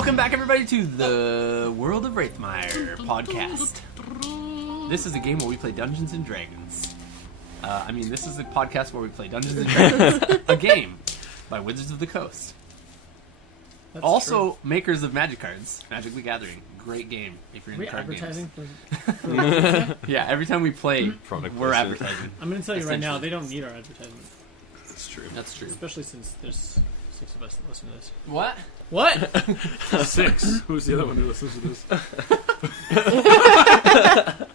Welcome back, everybody, to the World of Raethmire podcast. This is a game where we play Dungeons and Dragons. This is a podcast where we play Dungeons and Dragons, a game by Wizards of the Coast. That's also, true. makers of Magic cards, Magic the Gathering. Great game if you're into card advertising games. for Yeah, every time we play, Product we're placement. advertising. I'm going to tell you right now, Essentially. they don't need our advertisement. That's true. That's true. Especially since there's 6 of us that listen to this. What? What? 6. Who's the other one who listens to this?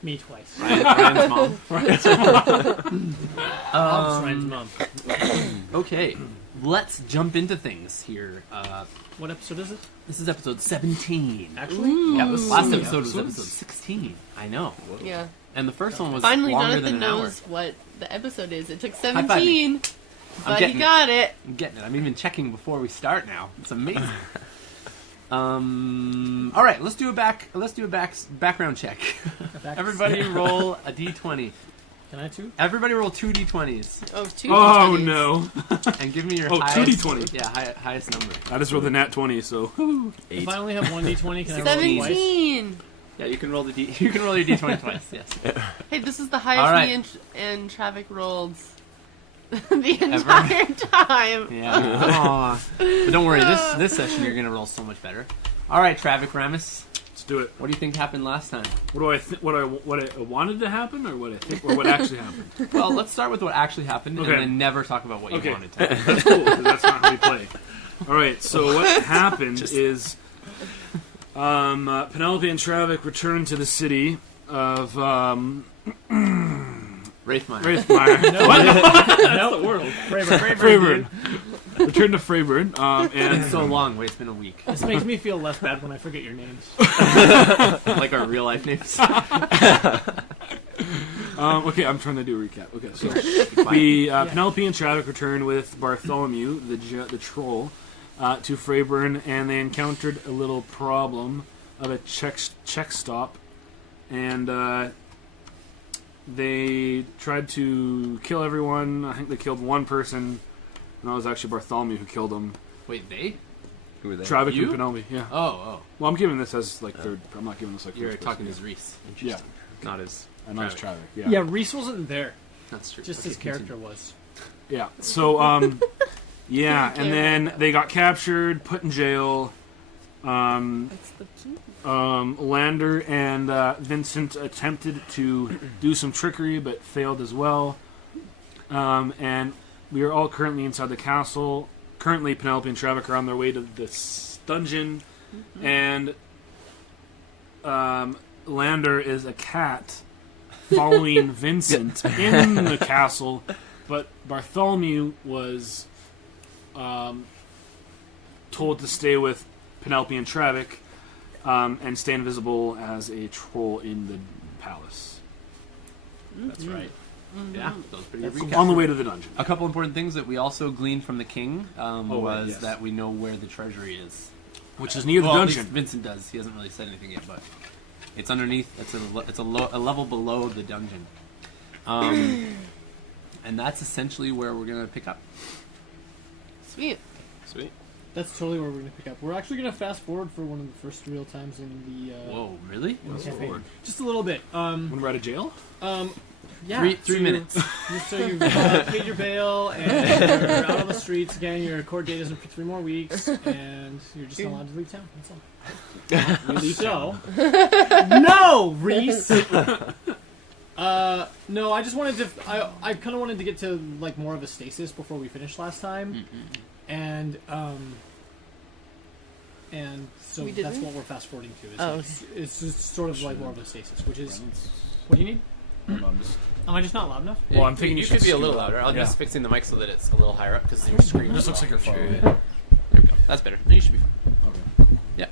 Me twice. Ryan's mom. Ryan's mom. Okay, let's jump into things here. What episode is it? This is episode 17. Actually? Yeah, this last episode was Episodes? episode 16. I know. Yeah. And the first one was Finally, longer Jonathan than an hour. knows what the episode is. It took five me. 17, but he getting got it. I'm getting it. I'm even checking before we start now. It's amazing. All right, let's do a background check. Everybody roll a d20. Can I too? Everybody roll 2 d20s Oh, two Oh D20s. no! and give me your Oh, highest 2d20. Yeah, highest number. I just rolled the nat 20, so whoo. If I only have one d20, can I roll it twice? 17. Yeah, you can roll you can roll your d20 twice. Yes. Hey, this is the All highest right. me and Traffic rolled the entire time. Yeah. Aw. But don't worry, this session you're gonna roll so much better. All right, Travic Ramus, Let's do it. what do you think happened last time? What do I what I wanted to happen, or what I think, or what actually happened? Well, let's start with what actually happened, Okay. and then never talk about what you Okay. wanted to. That's cool, 'cause that's not how we play. All right. So what happened is, Penelope and Travic returned to the city of Raethmire. Raethmire. No, the world. Freyburn. Returned to Freyburn, It's been and so long. Wait, it's been a week. This makes me feel less bad when I forget your names. Like our real life names. okay, I'm trying to do a recap. Okay, so Penelope and Travic returned with Bartholomew, the troll, to Freyburn, and they encountered a little problem of a check stop, and they tried to kill everyone. I think they killed one person, and that was actually Bartholomew who killed him. Wait, they? Who were they? Travic You? and Penelope, yeah. Oh. Well, I'm giving this as like third. I'm not giving this like You're first talking person. as Reese. Yeah, Not as. and not as Travic. Travic. Yeah. Yeah, Reese wasn't there. That's true. Just Okay, his character was. Yeah. So, yeah, and then they got captured, put in jail. That's the key. Lander and Vincent attempted to do some trickery, but failed as well. And we are all currently inside the castle. Currently, Penelope and Travic are on their way to this dungeon, and Lander is a cat following Vincent in the castle, but Bartholomew was told to stay with Penelope and Travic and stay invisible as a troll in the palace. That's right. Yeah, that was pretty good That's recap. On the way to the dungeon. A couple important things that we also gleaned from the king was yes. that we know where the treasury is. Which is near the Well, at least dungeon. Vincent does. He hasn't really said anything yet, but it's underneath. It's a level below the dungeon, and that's essentially where we're gonna pick up. Sweet. Sweet. That's totally where we're going to pick up. We're actually going to fast forward for one of the first real times in the Whoa, really? in the campaign. forward. Just a little bit. When we're out of jail? Yeah. Three minutes. So you've paid your bail, and you're out on the streets again. Your court date isn't for 3 more weeks, and you're just not allowed to leave town. That's all. We leave So, no, Reese. No, I just wanted to. I kind of wanted to get to like more of a stasis before we finished last time, and so We that's didn't? what we're fast forwarding to. Is Oh, it's just sort of like more of a stasis, which is. What do you need? Am I just not loud enough? Well, I'm thinking you you could should be a scoot little up. louder. I'm Yeah. just fixing the mic so that it's a little higher up because your screen This looks like you're far away. There we go. That's better. No, you should be fine. Okay. Yeah,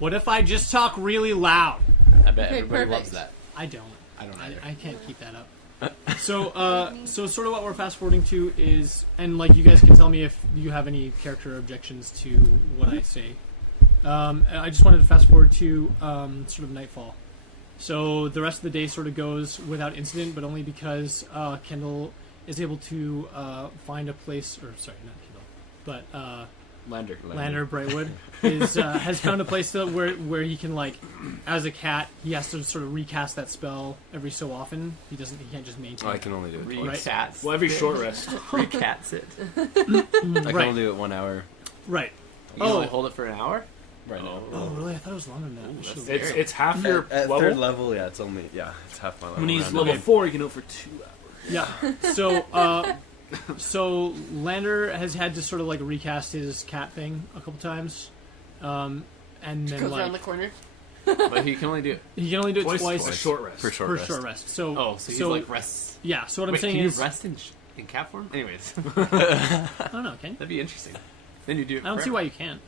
What if I just talk really loud? I bet Okay, everybody perfect. loves that. I don't. I don't either. I can't keep that up. So sort of what we're fast forwarding to is, and like you guys can tell me if you have any character objections to what I say. I just wanted to fast forward to sort of nightfall. So the rest of the day sort of goes without incident, but only because Kendall is able to find a place, or sorry, not Kendall, but Lander Brightwood has found a place where he can, like, as a cat, he has to sort of recast that spell every so often. He can't just maintain. Oh, I can only do it twice. Recats. Well, every short rest. Recats it. I can Right. only do it 1 hour Right. You can only hold it for an hour? right now. Oh, really? I thought it was longer than that. Ooh, Should've- that's- It's half your At level. third level, yeah, it's half my level. When he's around level the game. 4, you can do it for 2 hours. Yeah. So Lander has had to sort of like recast his cat thing a couple times, and then Goes around the like corner. But he can only do it. he can only do it twice A short rest. For short per rest. short rest. So So he's like rests. yeah. So what I'm Wait, saying can is you rest in cat form? Anyways, I don't know. Can you? that'd be interesting. Then you do it. I don't see forever. why you can't.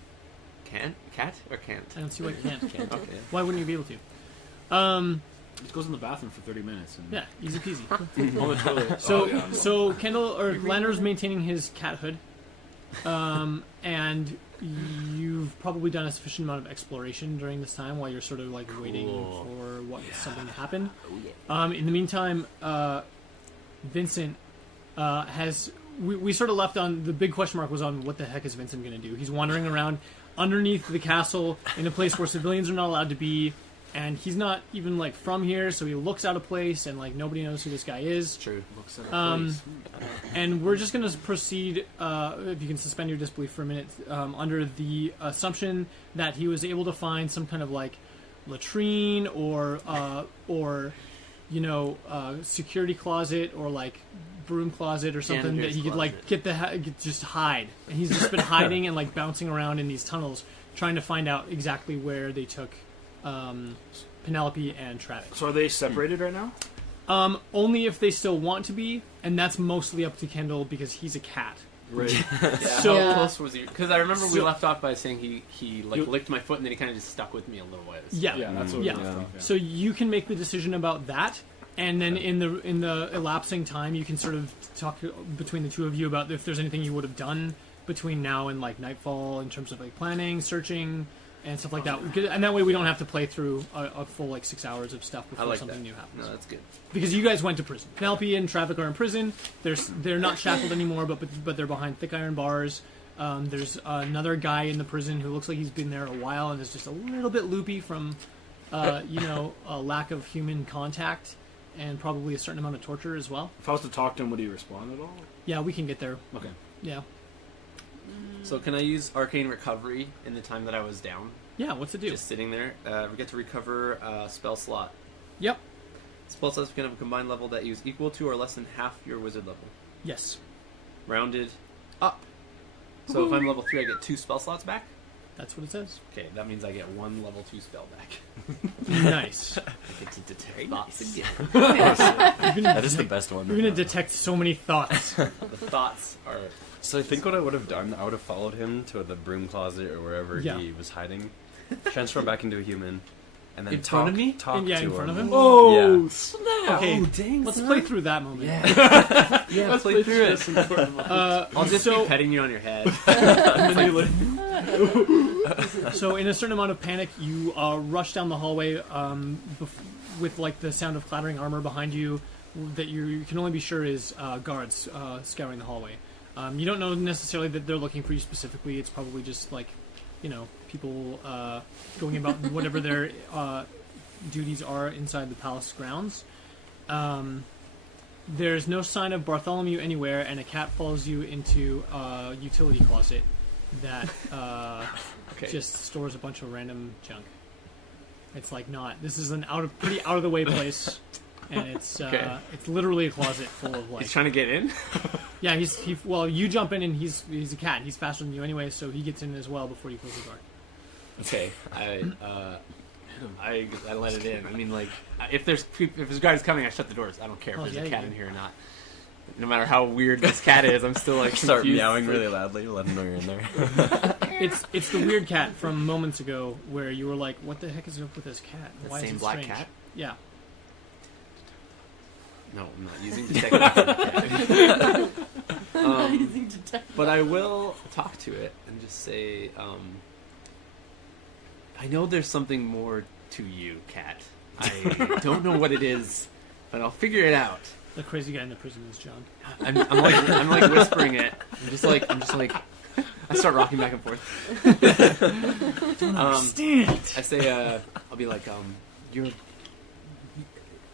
Can cat or can't? I don't see why you can't. Okay. Why wouldn't you be able to? Just goes in the bathroom for 30 minutes. And Yeah, easy peasy. On the toilet. So Kendall or Lander's maintaining his cathood, and you've probably done a sufficient amount of exploration during this time while you're sort of like waiting Cool. for something to happen. Oh, In the meantime, Vincent has. We sort of left on the big question mark was on what the heck is Vincent going to do. He's wandering around underneath the castle in a place where civilians are not allowed to be, and he's not even like from here, so he looks out of place, and like nobody knows who this guy is. True. Looks at a Um, place. And we're just going to proceed, if you can suspend your disbelief for a minute, under the assumption that he was able to find some kind of like latrine or security closet or like broom closet or something that Janitor's he could like closet. just hide. And he's just been hiding and like bouncing around in these tunnels, trying to find out exactly where they took Penelope and Travis. So are they separated right now? Only if they still want to be, and that's mostly up to Kendall because he's a cat. Right. So- how close was he? Because I remember we So- left off by saying he like You- licked my foot and then he kind of just stuck with me a little ways. Yeah. Yeah, that's what Yeah. we left off, yeah. So you can make the decision about that, and then in the elapsing time, you can sort of talk between the two of you about if there's anything you would have done between now and like nightfall in terms of like planning, searching, and stuff like that. And that way, we don't have to play through a full like 6 hours of stuff I before like something that. new happens. No, that's good. Because you guys went to prison. Penelope and Traffic are in prison. They're not shackled anymore, but they're behind thick iron bars. There's another guy in the prison who looks like he's been there a while and is just a little bit loopy from, a lack of human contact and probably a certain amount of torture as well. If I was to talk to him, would he respond at all? Yeah, we can get there. Okay. Yeah. So can I use arcane recovery in the time that I was down, Yeah, what's it do? just sitting there? We get to recover a spell slot. Yep. Spell slots can have a combined level that is equal to or less than half your wizard level, Yes. rounded up. So if I'm level 3, I get 2 spell slots back. That's what it says. Okay, that means I get 1 level 2 spell back. Nice. I get to detect thoughts again. That is the best one. You're going to detect so many thoughts. The thoughts are. So I think what I would have done, I would have followed him to the broom closet or wherever Yeah. he was hiding, transform back into a human, and then In front of me? Talk Yeah, to in front of him? Oh, Yeah. snap! Okay, dang! let's play through that moment. Yeah, let's play through it. I'll just so- be petting you on your head. So, in a certain amount of panic, you rush down the hallway with like the sound of clattering armor behind you. That you can only be sure is guards scouring the hallway. You don't know necessarily that they're looking for you specifically. It's probably just like, people going about whatever their duties are inside the palace grounds. There's no sign of Bartholomew anywhere, and a cat follows you into a utility closet that Okay. just stores a bunch of random junk. It's like not. This is an pretty out of the way place, and it's Okay. it's literally a closet full of like. He's trying to get in. Yeah, well, you jump in and he's a cat. He's faster than you anyway, so he gets in as well before you close the door. Okay, I let it in. I mean, like, if there's guards coming, I shut the doors. I don't care if Oh, there's yeah, a you cat do. in here or not. No matter how weird this cat is, I'm still like Start confused. meowing Like, really loudly, let him know you're in there. It's the weird cat from moments ago where you were like, "What the heck is up with this cat? The Why same is it black strange?" cat? Yeah. No, I'm not using detective. Amazing detective. But I will talk to it and just say, I know there's something more to you, cat. I don't know what it is, but I'll figure it out. The crazy guy in the prison is John. I'm like whispering it. I'm just like, I start rocking back and forth. Stand. I say, I'll be like,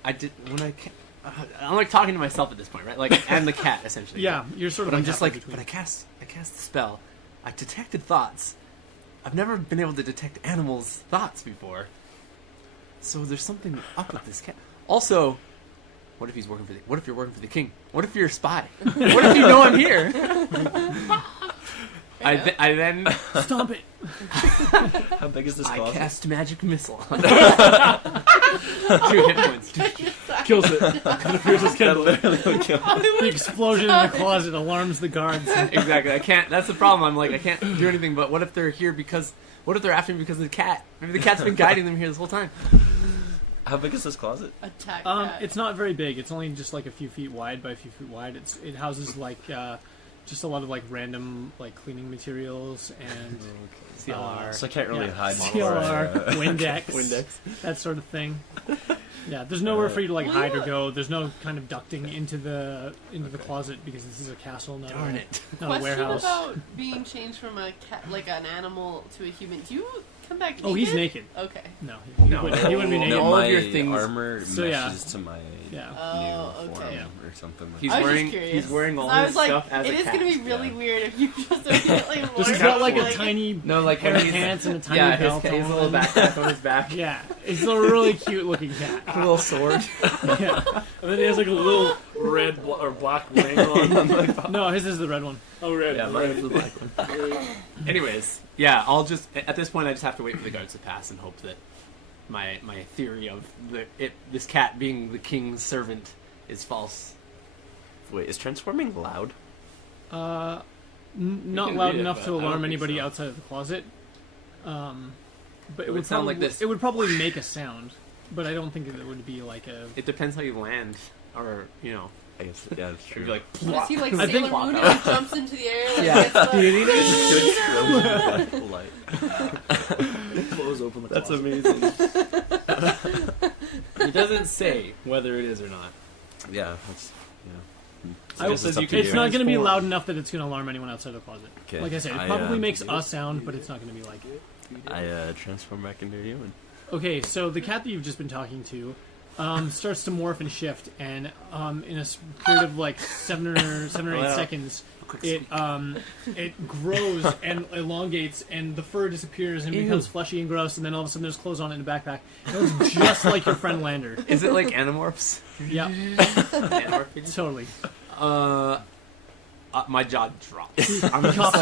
I'm like talking to myself at this point, right? Like, and the cat, essentially. Yeah, you're sort of. But I'm just like, between. but I cast the spell. I detected thoughts. I've never been able to detect animals' thoughts before. So there's something up with this cat. Also, what if you're working for the king? What if you're a spy? What if you know I'm here? I then Stomp it. How big is this I closet? cast magic missile. 2 hit points. Kills it. And appears as That Kendall. literally would kill. The explosion in the closet alarms the guards. Exactly. I can't. That's the problem. I'm like, I can't do anything. But what if they're here because? What if they're after me because of the cat? Maybe the cat's been guiding them here this whole time. How big is this closet? Attack cat. It's not very big. It's only just like a few feet wide by a few feet wide. It houses like just a lot of like random like cleaning materials and CLR. So I can't really hide. CLR, Windex, Windex. that sort of thing. Yeah, there's nowhere for you to like hide or go. There's no kind of ducting into the closet because this is a castle, not Darn it. not a Question warehouse. about being changed from a cat, like an animal, to a human. Do you come back naked? Oh, he's naked. Okay. No, No. he wouldn't be naked. all my of your things- armor So, meshes yeah. to my Yeah. Oh, new okay. form Yeah. or something. Like He's I was wearing- just curious. he's wearing all I his was like, stuff as a it is cat. gonna be really Yeah. weird if you just immediately Just walk he's got out like a like- tiny No, like pair when of he's pants and a tiny yeah, belt his on. little backpack on his back, Yeah, it's a really cute looking cat. a little sword. Yeah. And then he has like a little red or black wing on. No, his is the red one. Oh, red. Yeah, mine is the black one. Anyways, yeah, I'll just at this point I just have to wait for the guards to pass and hope that my theory of this cat being the king's servant is false. Wait, is transforming loud? Not can loud read it, enough but to I don't alarm think anybody so. outside of the closet. But it would would sound probably, like this. It would probably make a sound, but I don't think that it would be like a. It depends how you land, or you know, I guess yeah, that's true. it'd be like Is he like I think- Sailor Moon and he jumps into the air? Like, Yeah. gets the- Good light. Blows open the That's closet. amazing. it doesn't say whether it is or not. Yeah, that's I guess says it's up you to can It's not going to be transform. loud enough that it's going to alarm anyone outside the closet. Okay. Like I said, it I, probably makes a sound, but it's not going to be like. I transform back into a human. Okay, so the cat that you've just been talking to starts to morph and shift, and in a period of like 7 or 8 seconds, it grows and elongates, and the fur disappears and becomes fleshy and gross, and then all of a sudden there's clothes on it in the backpack. It looks just like your friend Lander. Is it like Animorphs? Yeah, Animorphs? totally. My jaw drops. I'm just Coughs and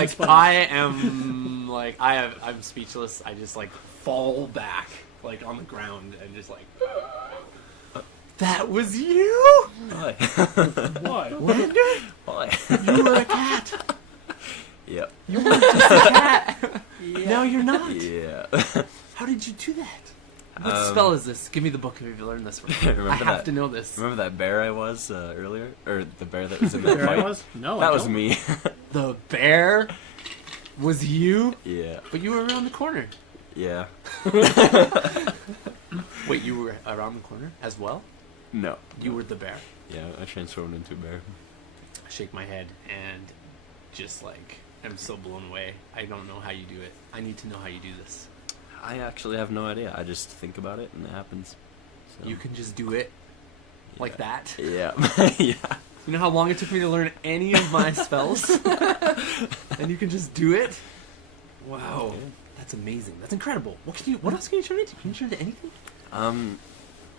like sputters. I'm speechless. I just like fall back like on the ground and just like that was you? Why? Why? Why? You were a cat. Yep. You were just a cat. Now you're not. Yeah. How did you do that? What spell is this? Give me the book if you've learned this. Remember I have that? to know this. Remember that bear I was earlier, or the bear that was in that There I fight? was. No, That I was don't. me. The bear was you, Yeah. but you were around the corner. Yeah. Wait, you were around the corner as well? No. You were the bear. Yeah, I transformed into a bear. I shake my head and just like I'm so blown away. I don't know how you do it. I need to know how you do this. I actually have no idea. I just think about it and it happens. So, You can just do it like that. Yeah. Yeah. You know how long it took me to learn any of my spells? And you can just do it? Wow. Yeah. That's amazing. That's incredible. What else can you turn into? Can you turn into anything?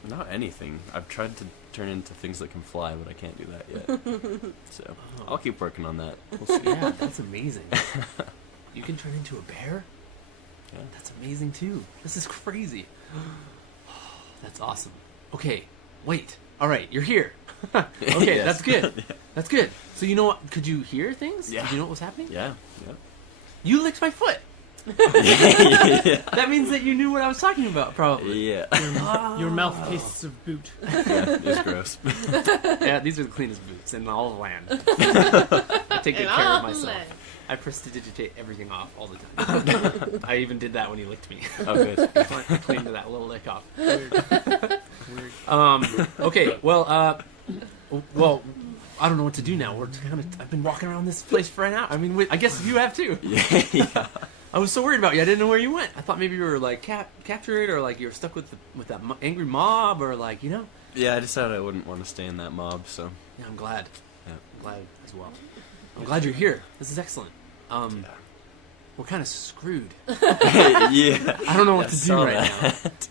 Not anything. I've tried to turn into things that can fly, but I can't do that yet. So I'll keep working on that. Yeah, that's amazing. You can turn into a bear? Yeah. That's amazing too. This is crazy. That's awesome. Okay, wait. All right, you're here. Okay, Yes. that's good. That's good. So you know what? Could you hear things? Yeah. Did you know what was happening? Yeah. You licked my foot. Yeah. That means that you knew what I was talking about, probably. Yeah. Your mouth tastes of boot. Yeah. It's gross. Yeah, these are the cleanest boots in all of the land. I take good And care all of myself. that. I prestidigitate everything off all the time. I even did that when he licked me. Oh, good. I cleaned that little lick off. Weird. Okay. Well. I don't know what to do now. I've been walking around this place for an hour. I mean, I guess you have too. Yeah. I was so worried about you. I didn't know where you went. I thought maybe you were like captured, or like you were stuck with that angry mob, or like Yeah, I decided I wouldn't want to stay in that mob, so. Yeah, I'm glad. Yeah. I'm glad as well. I'm glad you're here. This is excellent. We're kind of screwed. Yeah. I don't know what to do saw right that.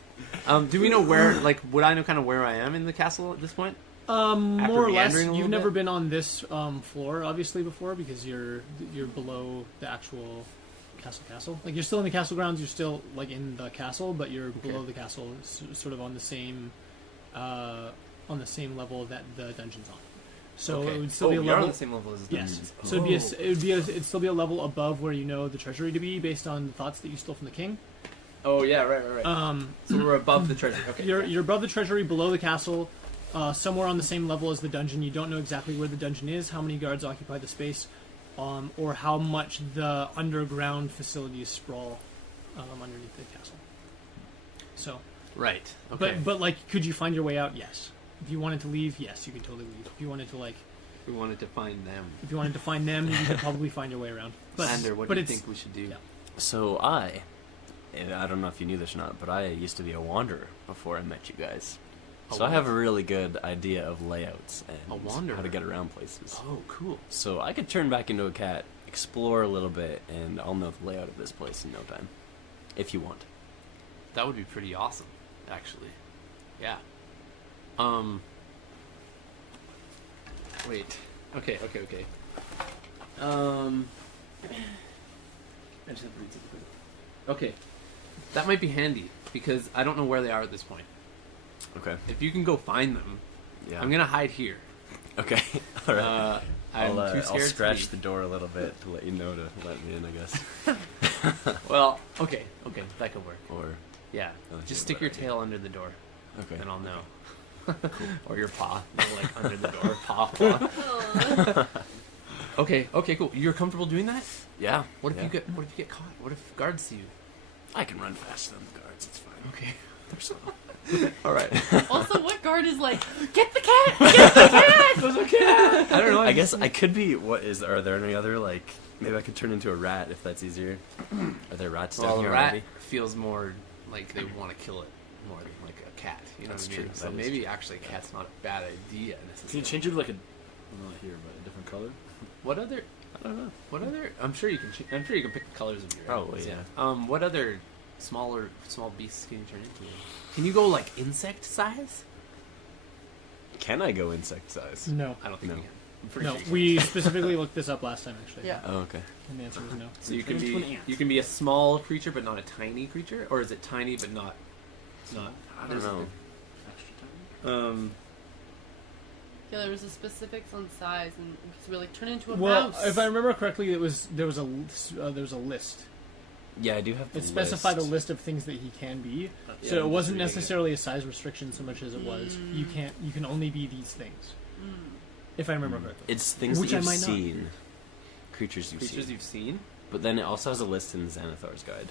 now. Do we know where? Like, would I know kind of where I am in the castle at this point? More or less. meandering a little You've never bit? been on this floor, obviously, before because you're below the actual castle. Like you're still in the castle grounds. You're still like in the castle, but you're below the castle, sort of on the same level that the dungeon's on. So it would still be a we are level. on the same level as the Yes. dungeons. So it'd still be a level above where you know the treasury to be based on the thoughts that you stole from the king. Oh yeah, right. So we're above the treasury. Okay. You're above the treasury, below the castle, somewhere on the same level as the dungeon. You don't know exactly where the dungeon is, how many guards occupy the space, or how much the underground facilities sprawl underneath the castle. So, Right. Okay. but like, could you find your way out? Yes. If you wanted to leave, yes, you could totally leave. If you wanted to we wanted to find them. you could probably find your way around. But Sander, what do you think we should do? Yeah. So I don't know if you knew this or not, but I used to be a wanderer before I met you guys. So I have a really good idea of layouts and A wanderer? how to get around places. Oh, cool. So I could turn back into a cat, explore a little bit, and I'll know the layout of this place in no time. If you want. That would be pretty awesome, actually. Yeah. Wait. Okay. I just have to read something. Okay. That might be handy because I don't know where they are at this point. Okay. If you can go find them, Yeah. I'm gonna hide here. Okay. All right. I'm too I'll scared to scratch leave. the door a little bit to let you know to let me in, I guess. Well, okay, that could work. Or Yeah, Oh, that's just a stick bad your idea. tail under the door, okay. and I'll know. Or your paw, like under the door, paw. Okay, cool. You're comfortable doing that? Yeah. What if yeah. you get caught? What if guards see you? I can run faster than the guards. It's fine. Okay. They're so. All right. Also, what guard is like, get the cat! Get the cat! There's a cat. I don't know. I guess I could be. Are there any other like? Maybe I could turn into a rat if that's easier. Are there rats down Well, a here rat already? feels more like they want to kill it more than like a cat. You know That's what I mean? true, So that is maybe true. actually a cat's not a bad idea Can you necessarily. change it to like not here, but a different color? What other? I don't know. What other? I'm sure you can. I'm sure you can pick the colors of your Probably, animals, yeah. What other small beasts can you turn into? Can you go like insect size? Can I go insect size? no, I don't think No. you can. I'm pretty no. sure you We specifically looked this up last time, actually. Yeah. Oh, okay. And the answer was no. So you can Turn into an be ant. you can be a small creature but not a tiny creature, or is it tiny but not? I don't know. Yeah, there was a specifics on size, and because we're like, turn into a Well, mouse. if I remember correctly, there was a list. Yeah, I do have. The It specified a list. list of things that he can be. Yeah, So it I'm wasn't just reading it. necessarily a size restriction so much as it was you can only be these things. If I remember correctly. It's things Which that I you've might not. seen. Creatures you've Creatures seen. you've seen. But then it also has a list in Xanathar's guide.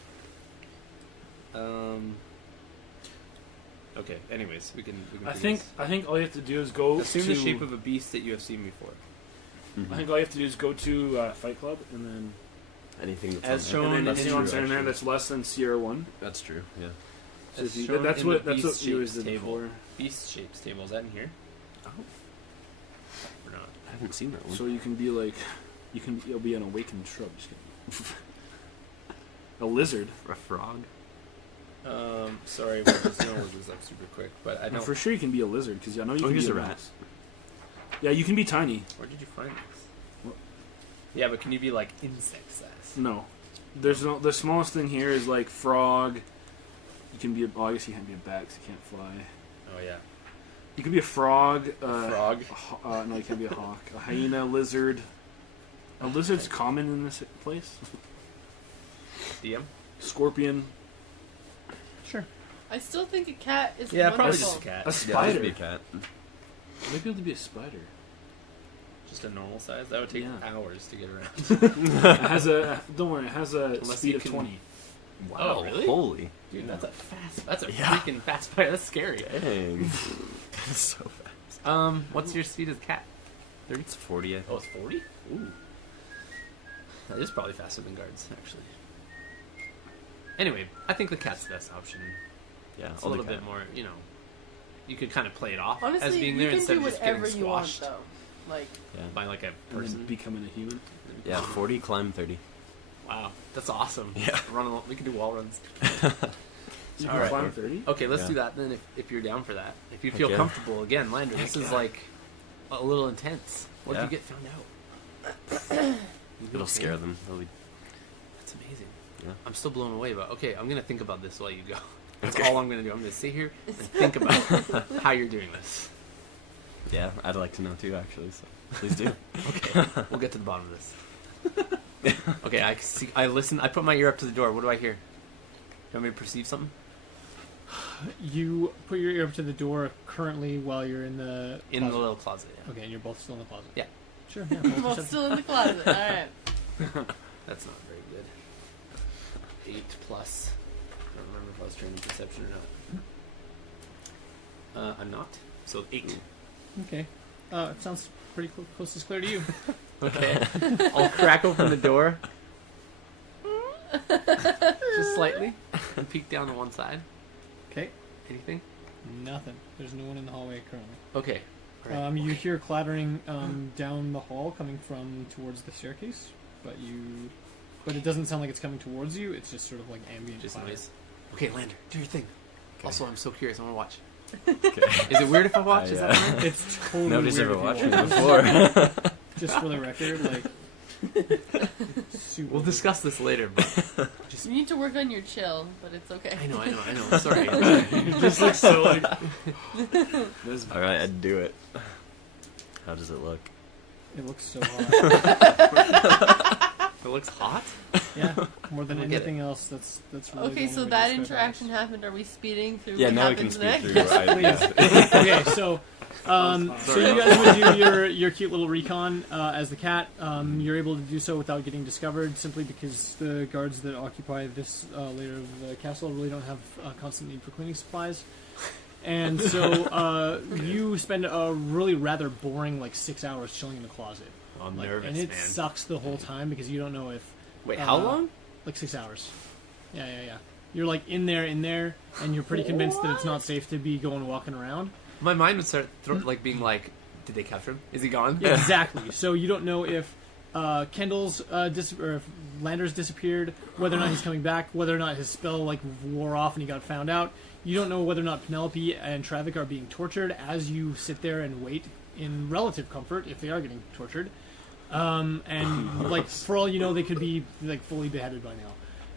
Okay. Anyways, we can. I figure think all you have to do is go this. Assume to the shape of a beast that you have seen before. I think all you have to do is go to Fight Club and then Anything that's As on shown there. and then in anything on true, there actually. that's less than Sierra 1. That's true. Yeah. So As if you, shown that's in what the that's what beast you shapes did table. before. Beast shapes table. Is that in here? Oh. Or not? I haven't seen that one. So you can be like, you'll be an awakened shrub. Just kidding. A lizard. A frog. Sorry, we'll just look this up super quick. But I No, know. for sure you can be a lizard because I know you Oh, can here's be a a rat. mouse. Yeah, you can be tiny. Where did you find this? What? Yeah, but can you be like insect size? No, the smallest thing here is like frog. You can be. I guess you can't be a bat 'cause you can't fly. Oh yeah. You can be a frog. Frog. No, you can't be a hawk. A hyena, lizard. A lizard's common in this place. DM. Scorpion. Sure. I still think a cat is Yeah, probably wonderful. just a cat. A Yeah, just spider. be a cat. Maybe able to be a spider. Just a normal size. That would take Yeah. hours to get around. It has a. Don't worry. It has a Unless speed you of can- 20. Oh, really? Holy. Dude, that's a fast. That's a Yeah. freaking fast spider. That's scary. Dang. That's so fast. What's your speed as a cat? 30? It's 40. I think. Oh, it's 40? Ooh. That is probably faster than guards, actually. Anyway, I think the cat's the best option. Yeah, It's a I'll do little bit cat. more, you know, you could kind of play it off Honestly, as being you there can instead do of just getting whatever you want, squashed though. Like, Yeah. by like a And then person. becoming a human. Yeah, 40, climb 30. Wow, that's awesome. Yeah. We can do wall runs. You All can right. climb 30? Okay, let's Yeah. do that then if you're down for that. If you feel Okay. comfortable. Again, Lander, this is like a little intense. What did Yeah. you get found out? You It'll okay? scare them. They'll be... That's amazing. Yeah. I'm still blown away, but okay, I'm going to think about this while you go. That's Okay. all I'm going to do. I'm going to sit here and think about how you're doing this. Yeah, I'd like to know too, actually. So please do. Okay, we'll get to the bottom of this. Okay, I listen. I put my ear up to the door. What do I hear? You want me to perceive something? You put your ear up to the door currently while you're in the In the closet. little closet, yeah. Okay, and you're both still in the closet. Yeah. Sure. Yeah. both well, perception. still in the closet. All right. That's not very good. 8 plus. I don't remember if I was trained in perception or not. I'm not. So 8. Okay. It sounds pretty close as clear to you. Okay. I'll crack open the door. Just slightly. And peek down to one side. Okay. Anything? Nothing. There's no one in the hallway currently. Okay. All right. You hear clattering down the hall coming from towards the staircase, but it doesn't sound like it's coming towards you. It's just sort of like ambient Just clatter. noise. Okay, Lander, do your thing. Okay. Also, I'm so curious. I want to watch. Okay. Is it weird if I watch? Is that I, fine? It's totally Nobody's weird ever if you watched me watch it. before. Just for the record, like super We'll weird. discuss this later. But You need to work on your chill, but it's okay. I know. I'm sorry. It just looks so like. This Alright, I'd do it. How does it look? It looks so hot. It looks hot. Yeah, more than We'll get anything else. That's really. Okay, the so only way to that describe interaction it. happened. Are we speeding through? Yeah, what now we can happens speed next? through. Please. Okay, so so Sorry. you guys would do your cute little recon as the cat. You're able to do so without getting discovered, simply because the guards that occupy this layer of the castle really don't have a constant need for cleaning supplies. And so you spend a really rather boring 6 hours chilling in the closet. I'm nervous, and it man. sucks the whole time because you don't know if Wait, how long? 6 hours. Yeah. You're in there, and you're pretty convinced that it's not safe to be going walking around. My mind would start being like, did they capture him? Is he gone? Yeah, exactly. So you don't know if Kendall's or if Lander's disappeared, whether or not he's coming back, whether or not his spell wore off and he got found out. You don't know whether or not Penelope and Travik are being tortured as you sit there and wait in relative comfort if they are getting tortured. And for all you know, they could be fully beheaded by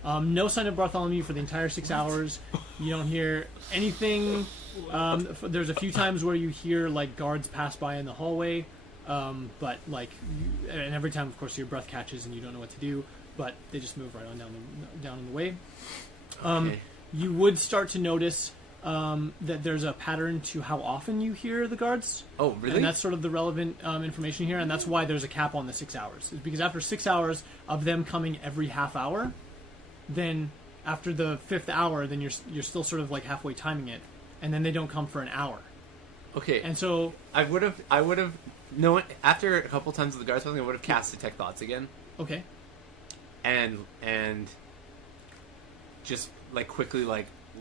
now. No sign of Bartholomew for the entire 6 hours. You don't hear anything. There's a few times where you hear guards pass by in the hallway, but and every time, of course, your breath catches and you don't know what to do. But they just move right on down the way. Okay. You would start to notice that there's a pattern to how often you hear the guards. Oh, really? And that's sort of the relevant information here, and that's why there's a cap on the 6 hours. Is because after 6 hours of them coming every half hour, then after the 5th hour, then you're still sort of halfway timing it, and then they don't come for an hour. Okay. And so I would have known after a couple times of the guards I would have cast Detect Thoughts again, okay, and just quickly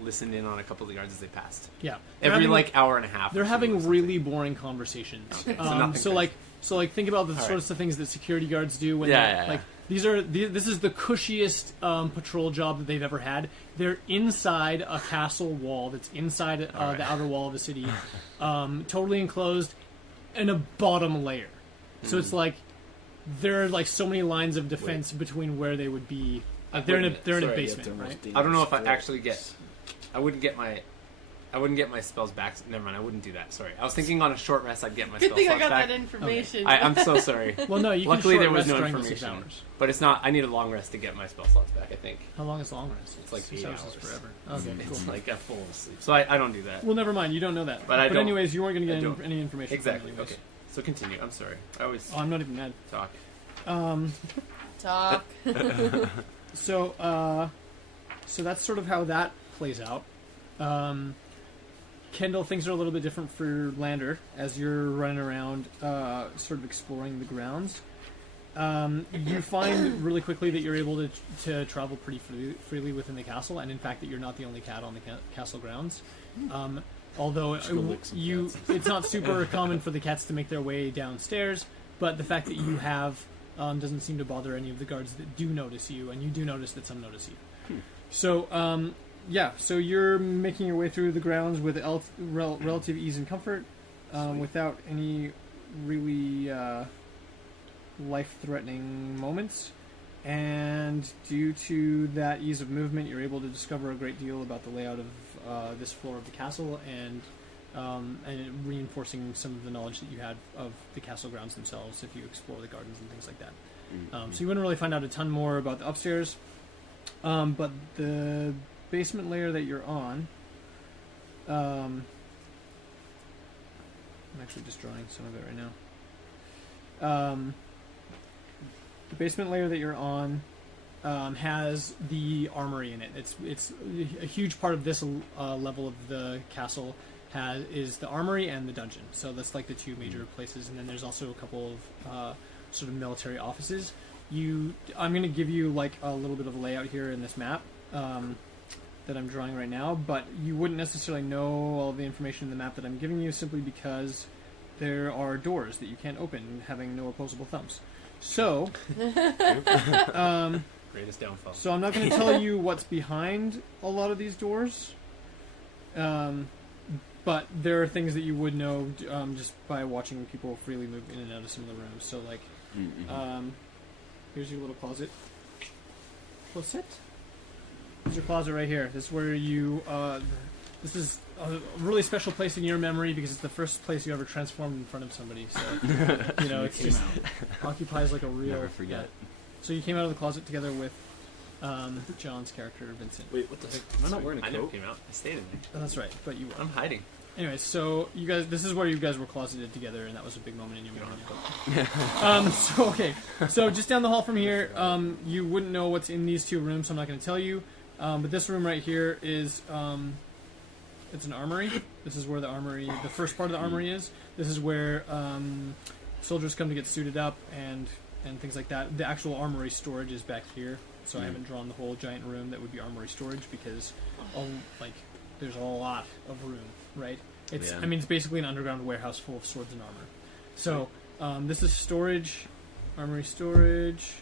listened in on a couple of the guards as they passed. yeah, Every hour and a half. they're or so or having something. really boring conversations. Okay, so nothing so crazy. think about the All sorts of things that security guards do when Yeah, they're, yeah. this is the cushiest patrol job that they've ever had. They're inside a castle wall that's inside the outer wall of the city, totally enclosed in a bottom layer. So it's there are so many lines of defense between where they would be. They're in a Sorry, basement, right? I don't know if I actually get. I wouldn't get my spells back. Never mind. I wouldn't do that. Sorry. I was thinking on a short rest I'd get my Good spell thing I slots got back. that information. I'm so sorry. Well, no, you Luckily can there short was rest no during the 6 information. hours. But it's not. I need a long rest to get my spell slots back. I think How long is long rest? it's 6 8 hours hours. is forever. Okay, It's cool. a full sleep. So I don't do that. Well, never mind. You don't know that. But I don't. anyways, you weren't going to I get don't. any information. Exactly. From it anyways. Okay. So continue. I'm sorry. I always Oh, I'm not even mad. talk. Talk. So that's sort of how that plays out. Kendall, things are a little bit different for Lander as you're running around, sort of exploring the grounds. You find really quickly that you're able to travel pretty freely within the castle, and in fact that you're not the only cat on the castle grounds. Although it's not super common for the cats to make their way downstairs, but the fact that you have doesn't seem to bother any of the guards that do notice you, and you do notice that some notice you. So, so you're making your way through the grounds with relative ease and comfort, without any really life-threatening moments. And due to that ease of movement, you're able to discover a great deal about the layout of this floor of the castle, and reinforcing some of the knowledge that you had of the castle grounds themselves if you explore the gardens and things like that. So you wouldn't really find out a ton more about the upstairs, but the basement layer that you're on, I'm actually just drawing some of it right now. The basement layer that you're on has the armory in it. It's a huge part of this level of the castle is the armory and the dungeon. So that's like the two major places, and then there's also a couple of sort of military offices. I'm going to give you like a little bit of a layout here in this map that I'm drawing right now, but you wouldn't necessarily know all the information in the map that I'm giving you simply because there are doors that you can't open, having no opposable thumbs. So, Greatest downfall. So I'm not going to tell you what's behind a lot of these doors, but there are things that you would know just by watching people freely move in and out of some of the rooms. So, like, here's your little closet. Closet? Here's your closet right here. This is where you. This is a really special place in your memory because it's the first place you ever transformed in front of somebody. So, it's just occupies like a real. Never forget. So you came out of the closet together with John's character, Vincent. Wait, what the heck? Am I not wearing a I never coat? came out. I stayed in there. Oh, that's right, but you were. I'm hiding. Anyways, so you guys, this is where you guys were closeted together, and that was a big moment in your memory. So just down the hall from here, you wouldn't know what's in these two rooms, so I'm not going to tell you. But this room right here is, it's an armory. This is where the first part of the armory is. This is where soldiers come to get suited up and things like that. The actual armory storage is back here, so I haven't drawn the whole giant room that would be armory storage because, there's a lot of room, right? It's basically an underground warehouse full of swords and armor. So this is storage, armory storage,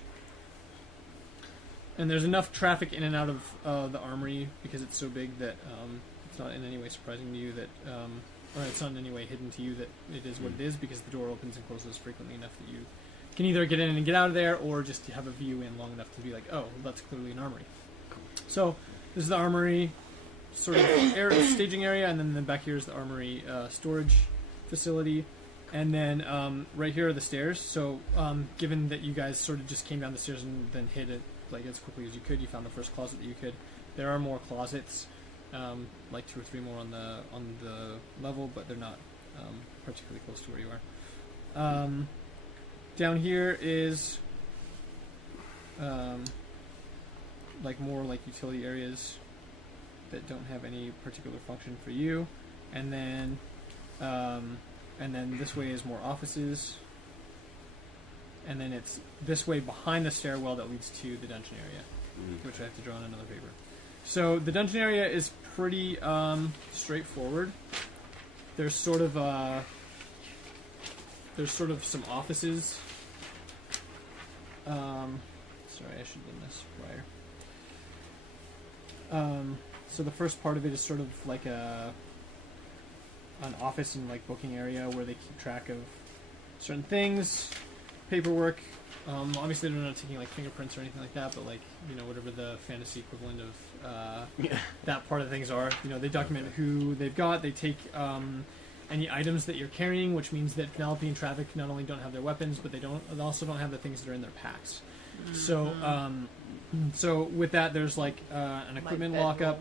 and there's enough traffic in and out of the armory because it's so big that it's not in any way surprising to you that, or it's not in any way hidden to you that it is what it is because the door opens and closes frequently enough that you can either get in and get out of there or just have a view in long enough to be like, oh, that's clearly an armory. So this is the armory sort of staging area, and then back here is the armory storage facility, and then right here are the stairs. So given that you guys sort of just came down the stairs and then hid it like as quickly as you could, you found the first closet that you could. There are more closets, like 2 or 3 more on the level, but they're not particularly close to where you are. Down here is more like utility areas that don't have any particular function for you, and then this way is more offices, and then it's this way behind the stairwell that leads to the dungeon area, which I have to draw on another paper. So the dungeon area is pretty straightforward. There's sort of some offices. Sorry, I should have done this prior. So the first part of it is sort of like an office and like booking area where they keep track of certain things, paperwork. Obviously they're not taking like fingerprints or anything like that, but like whatever the fantasy equivalent of that part of things are. They document who they've got. They take any items that you're carrying, which means that Penelope and Traffic not only don't have their weapons, but they also don't have the things that are in their packs. So with that, there's like an equipment lockup.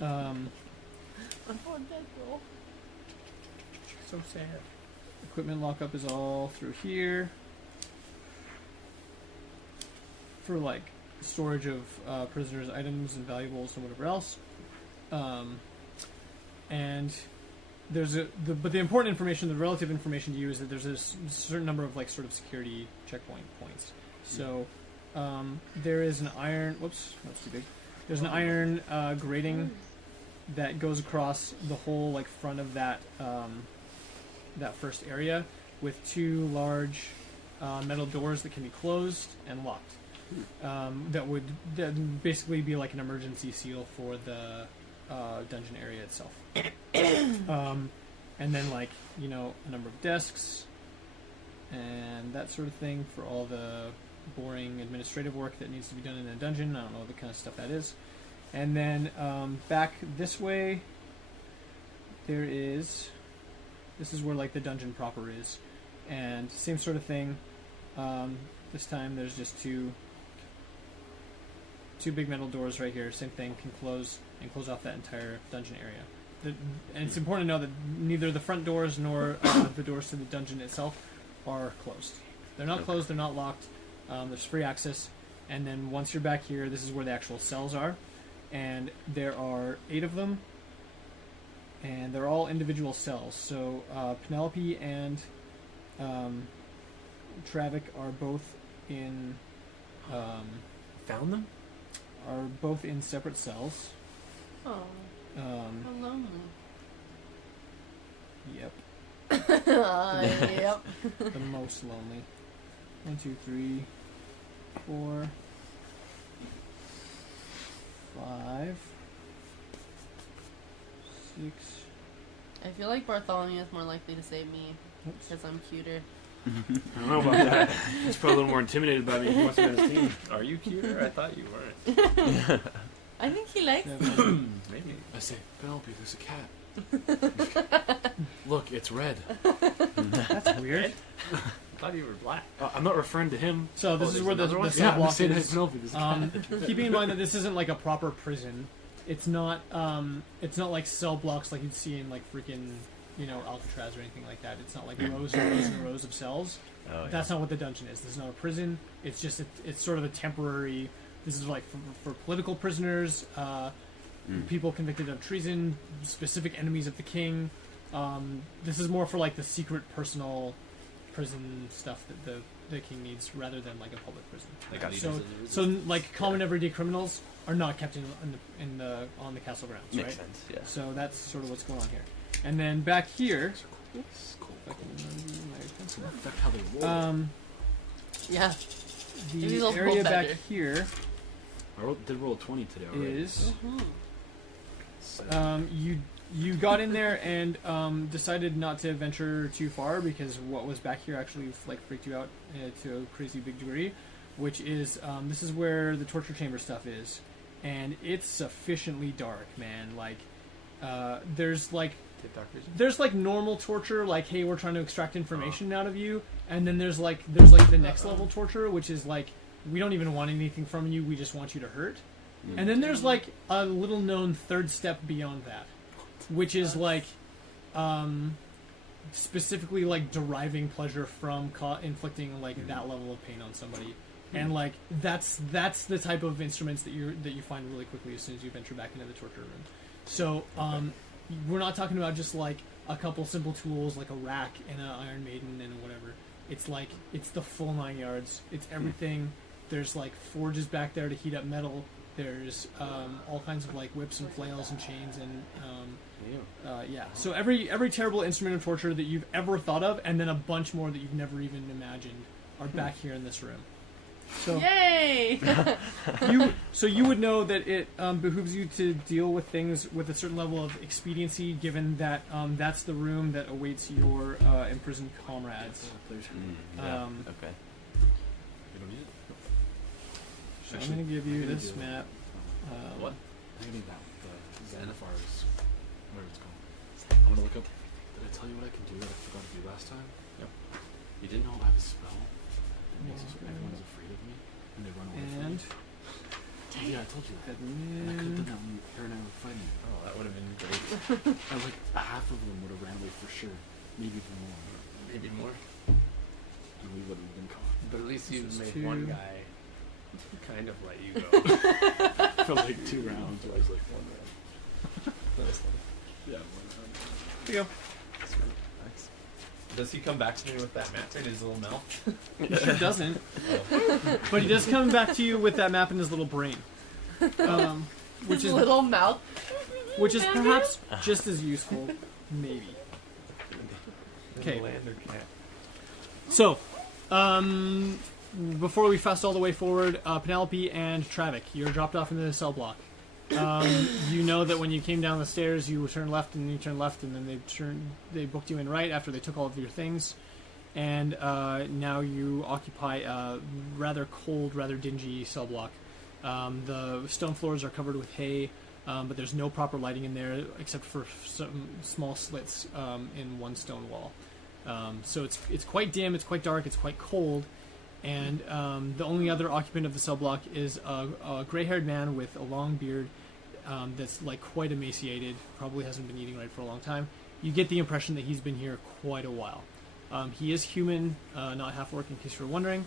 So sad. Equipment lockup is all through here for like storage of prisoners' items and valuables and whatever else. and there's but the important information, the relative information to you is that there's a certain number of like sort of security checkpoint points. So there is an iron. Whoops, that's too big. There's an iron grating that goes across the whole like front of that that first area, with 2 large metal doors that can be closed and locked. That would basically be like an emergency seal for the dungeon area itself. And then like, you know, a number of desks and that sort of thing for all the boring administrative work that needs to be done in a dungeon. I don't know what the kind of stuff that is. And then back this way, this is where like the dungeon proper is, and same sort of thing. This time there's just two big metal doors right here. Same thing, can close off that entire dungeon area. And it's important to know that neither the front doors nor the doors to the dungeon itself are closed. They're not closed. They're not locked. There's free access. And then once you're back here, this is where the actual cells are. And there are 8 of them, and they're all individual cells. So Penelope and Travik are both in Found them? are both in separate cells. Oh, how lonely. Yep, Yep. the most lonely. 1, 2, 3, 4, 5, 6. I feel like Bartholomew is more likely to save me Oops. because I'm cuter. I don't know about that. He's probably a little more intimidated by me. He wants to be on his team. Are you cuter? I thought you weren't. I think he likes me. Maybe. I say, Penelope, there's a cat. Look, it's red. That's weird. I thought you were black. I'm not referring to him. So this Oh, is where the there's another one? cell Yeah, I'm block saying, hey, is. Penelope, there's a cat. Keeping in mind that this isn't like a proper prison. It's not like cell blocks like you'd see in like freaking, you know, Alcatraz or anything like that. It's not like rows and rows and rows of cells. Oh, yeah. That's not what the dungeon is. This is not a prison. It's just it's sort of a temporary. This is like for political prisoners, people convicted of treason, specific enemies of the king. This is more for like the secret personal prison stuff that the king needs, rather than like a public prison. So like common everyday criminals are not kept on the castle grounds, Makes right? sense, yeah. So that's sort of what's going on here. And then back here, That's how they roll. Yeah. the These will area roll back better. here I did roll a 20 today already. is Mhm. you got in there and decided not to venture too far because what was back here actually like freaked you out to a crazy big degree, which is this is where the torture chamber stuff is, and it's sufficiently dark, man. Like there's like normal torture, like hey, we're trying to extract information out of you, and then there's like the next level torture, which is like we don't even want anything from you, we just want you to hurt. And then there's like a little known third step beyond that, which is like specifically like deriving pleasure from inflicting like that level of pain on somebody. And like that's the type of instruments that you find really quickly as soon as you venture back into the torture room. So we're not talking about just like a couple simple tools like a rack and an Iron Maiden and whatever. It's like it's the full 9 yards. It's everything. There's like forges back there to heat up metal. There's all kinds of like whips and flails and chains and yeah. So every terrible instrument of torture that you've ever thought of, and then a bunch more that you've never even imagined, are back here in this room. So Yay! you would know that it behooves you to deal with things with a certain level of expediency, given that that's the room that awaits your imprisoned comrades. Yeah. Um, Okay. You don't need it? So I'm going to give you this map. What? I need that. The Xanaphar's, whatever it's called. I'm gonna look up. Did I tell you what I can do that I forgot to do last time? Yep. You didn't know I have a spell that makes everyone's afraid of me and they run away And from me. Yeah, I told you that. And I could have done that when Aaron and I were fighting. Oh, that would have been great. And like half of them would have ran away for sure, maybe even more, Maybe more. and we would have been caught. But at least you This is made 2. one guy kind of let you go. For like 2 rounds, I was like 1 round. That was funny. Yeah. Here you go. Does he come back to me with that map in his little mouth? He sure doesn't. But he does come back to you with that map in his little brain. Which His is little mouth. which is perhaps just as useful, maybe. Okay. Land or cat? So, before we fast all the way forward, Penelope and Travik, you're dropped off into the cell block. You know that when you came down the stairs, you turned left, and then they booked you in right after they took all of your things, and now you occupy a rather cold, rather dingy cell block. The stone floors are covered with hay, but there's no proper lighting in there except for some small slits in one stone wall. So it's quite dim, it's quite dark, it's quite cold. And the only other occupant of the cell block is a gray-haired man with a long beard that's like quite emaciated, probably hasn't been eating right for a long time. You get the impression that he's been here quite a while. He is human, not half-orc, in case you're wondering.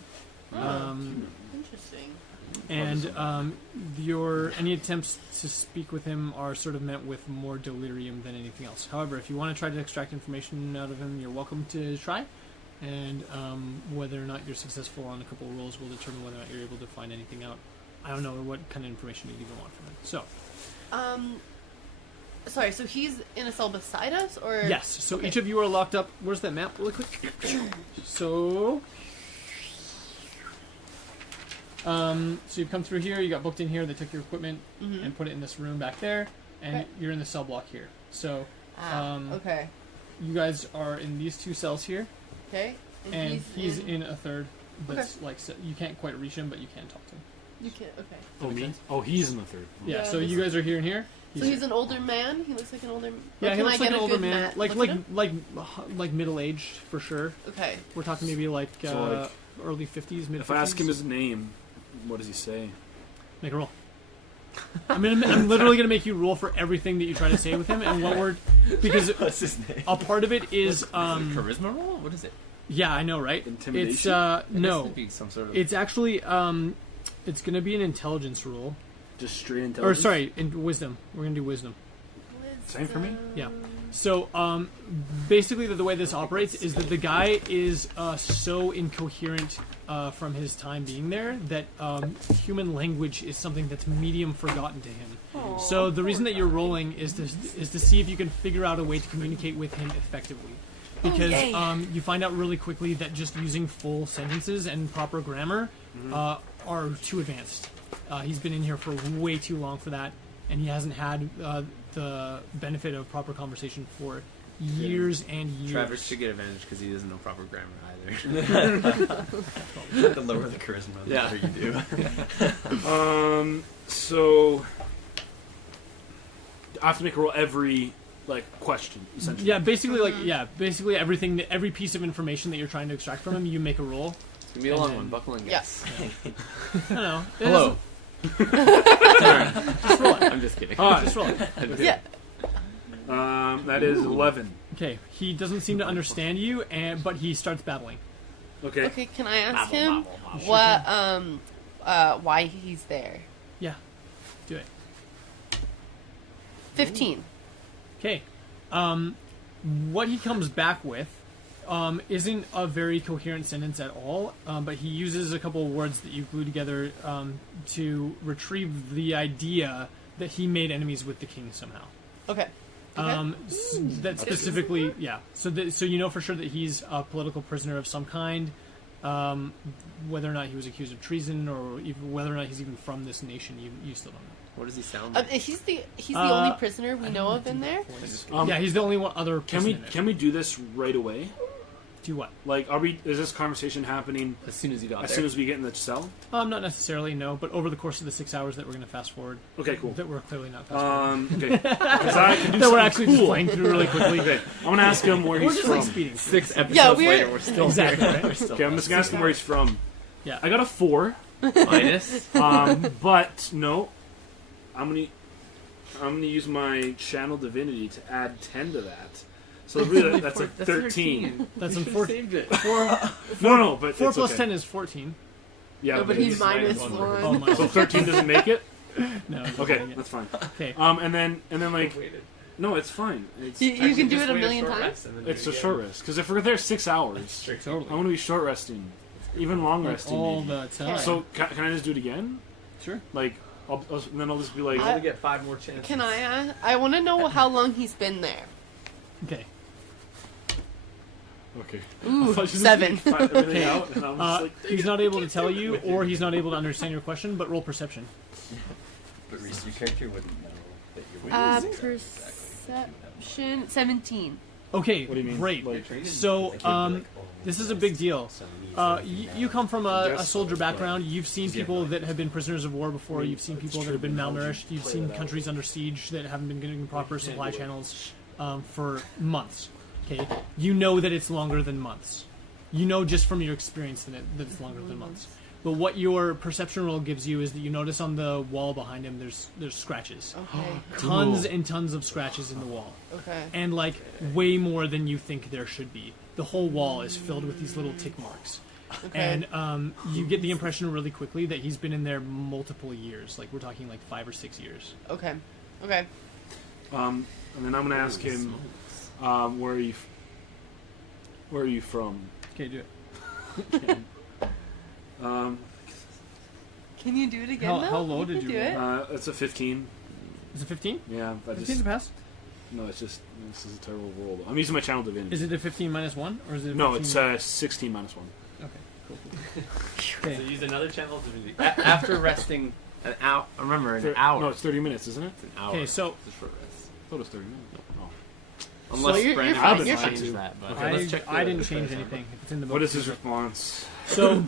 Interesting. And any attempts to speak with him are sort of met with more delirium than anything else. However, if you want to try to extract information out of him, you're welcome to try. And whether or not you're successful on a couple of rolls will determine whether or not you're able to find anything out. I don't know what kind of information you'd even want from him. So, sorry. So he's in a cell beside us, or yes. So okay. each of you are locked up. Where's that map? Really quick. So you've come through here. You got booked in here. They took your equipment and put it in this room back there, and Okay. you're in the cell block here. So, okay, you guys are in these two cells here. okay. And he's in a third that's like, so you can't quite reach him, but you can talk to him. You can't. Okay. Oh, make me? sense? Oh, he's in the third. Yeah, Yeah, so this- you guys are here and here. So he's an older man. He looks like an older. Yeah, or he can looks I like get an a older good man, look at him? like middle aged for sure. Okay. We're talking maybe like, So, like, early 50s, mid 50s. If I ask him his name, what does he say? Make a roll. I'm literally gonna make you roll for everything that you try to say with him, and what we're because What's his name? a part of it is Charisma roll? What is it? yeah, I know, right? Intimidation? It's It has no, to be some sort of... it's actually it's gonna be an intelligence roll, Just straight or intelligence? sorry, in wisdom. We're gonna do wisdom. Same for me? Yeah. So, basically, the way this operates is that the guy is so incoherent from his time being there that human language is something that's medium forgotten to him. Aw, So the reason poor that you're guy. rolling is to see if you can figure out a way to communicate with him effectively. Because yay. you find out really quickly that just using full sentences and proper grammar are too advanced. He's been in here for way too long for that, and he hasn't had the benefit of proper conversation for years and years. Travis should get advantage because he doesn't know proper grammar either. The lower the charisma, the better you do. So I have to make a roll every question essentially. Yeah, basically every piece of information that you're trying to extract from him, you make a roll. It's going to be a And long then- one. Buckle in, Yeah. guys. I don't know. It Hello. Just roll it. I'm just kidding. Hi. Just roll it. Yeah. That is 11. Okay, he doesn't seem to understand you, but he starts babbling. Okay. Okay. Can I ask him Sure what why he's there? Yeah, do it. 15. Okay. What he comes back with isn't a very coherent sentence at all, but he uses a couple of words that you glue together to retrieve the idea that he made enemies with the king somehow. Okay. That specifically, yeah. So you know for sure that he's a political prisoner of some kind. Whether or not he was accused of treason, or even whether or not he's even from this nation, you still don't know. What does he sound like? He's the only prisoner we know of in there. Yeah, he's the only one other. Can we do this right away? do what? Is this conversation happening As soon as you got as there. soon as we get in the cell? Not necessarily, no. But over the course of the 6 hours that we're going to fast forward, Okay, cool. that we're clearly not fast forward. Okay. Because I can do That we're something actually just cool. playing through really quickly. Okay, I'm gonna ask him where We're he's just from. like speeding. 6 episodes Yeah, we're- later, we're still Exactly, here. right? We're still Okay, I'm just gonna ask him where he's from. Yeah. I got a 4, minus. but no, I'm gonna use my channel divinity to add 10 to that. So really, that's a 13. That's We a should've 4 saved it. No, but 4 it's plus okay. 10 is 14. Yeah, No, but he he's minus minus 1. one. Oh my. so 13 doesn't make it. No. Okay, that's fine. Okay. And then like Waited. No, it's fine. You can do it a million times. It's a short rest. Because if we're there 6 hours, Totally. I want to be short resting. Even long Like resting. all maybe. the time. So, can I just do it again? Sure. Like, then I'll just be like... I- only get 5 more chances. Can I ask? I want to know how long he's been there. Okay. okay. Ooh, I was just 7. find everything out, and I'm just like, He's not able to tell you, or he's not able to understand your question, but roll perception. But Reese, your character wouldn't know that you're Perception 17. Okay, What do you mean? great. Like- So, this is a big deal. You come from a soldier background. You've seen people that have been prisoners of war before. You've seen people that have been malnourished. You've seen countries under siege that haven't been getting proper supply channels for months. Okay, you know that it's longer than months. You know just from your experience that it's longer than months. But what your perception roll gives you is that you notice on the wall behind him there's scratches, Okay. tons and tons of scratches in the wall. Okay. And like way more than you think there should be. The whole wall is filled with these little tick marks. Okay. And you get the impression really quickly that he's been in there multiple years. Like we're talking like 5 or 6 years. Okay. Okay. and then I'm gonna ask him, where are you from? Okay, do it. Can you do it again? How low You did can you do roll? it. It's a 15. Is it 15? Yeah, I 15 just to pass? no. It's just this is a terrible roll. I'm using my channel divinity. Is it a 15 minus 1? Or is it a No, 15? it's 16 minus 1. Okay, cool. So Okay. use another channel to after resting an hour. Remember, an hour. No, it's 30 minutes, isn't it? It's an hour. Okay, so It's a short rest. I thought it was 30 minutes. Oh. Unless you're Brandon fine, wants you're to fine. change that. But Okay, let's check I the- didn't the change phrase. anything. If it's in the book. What is his response? So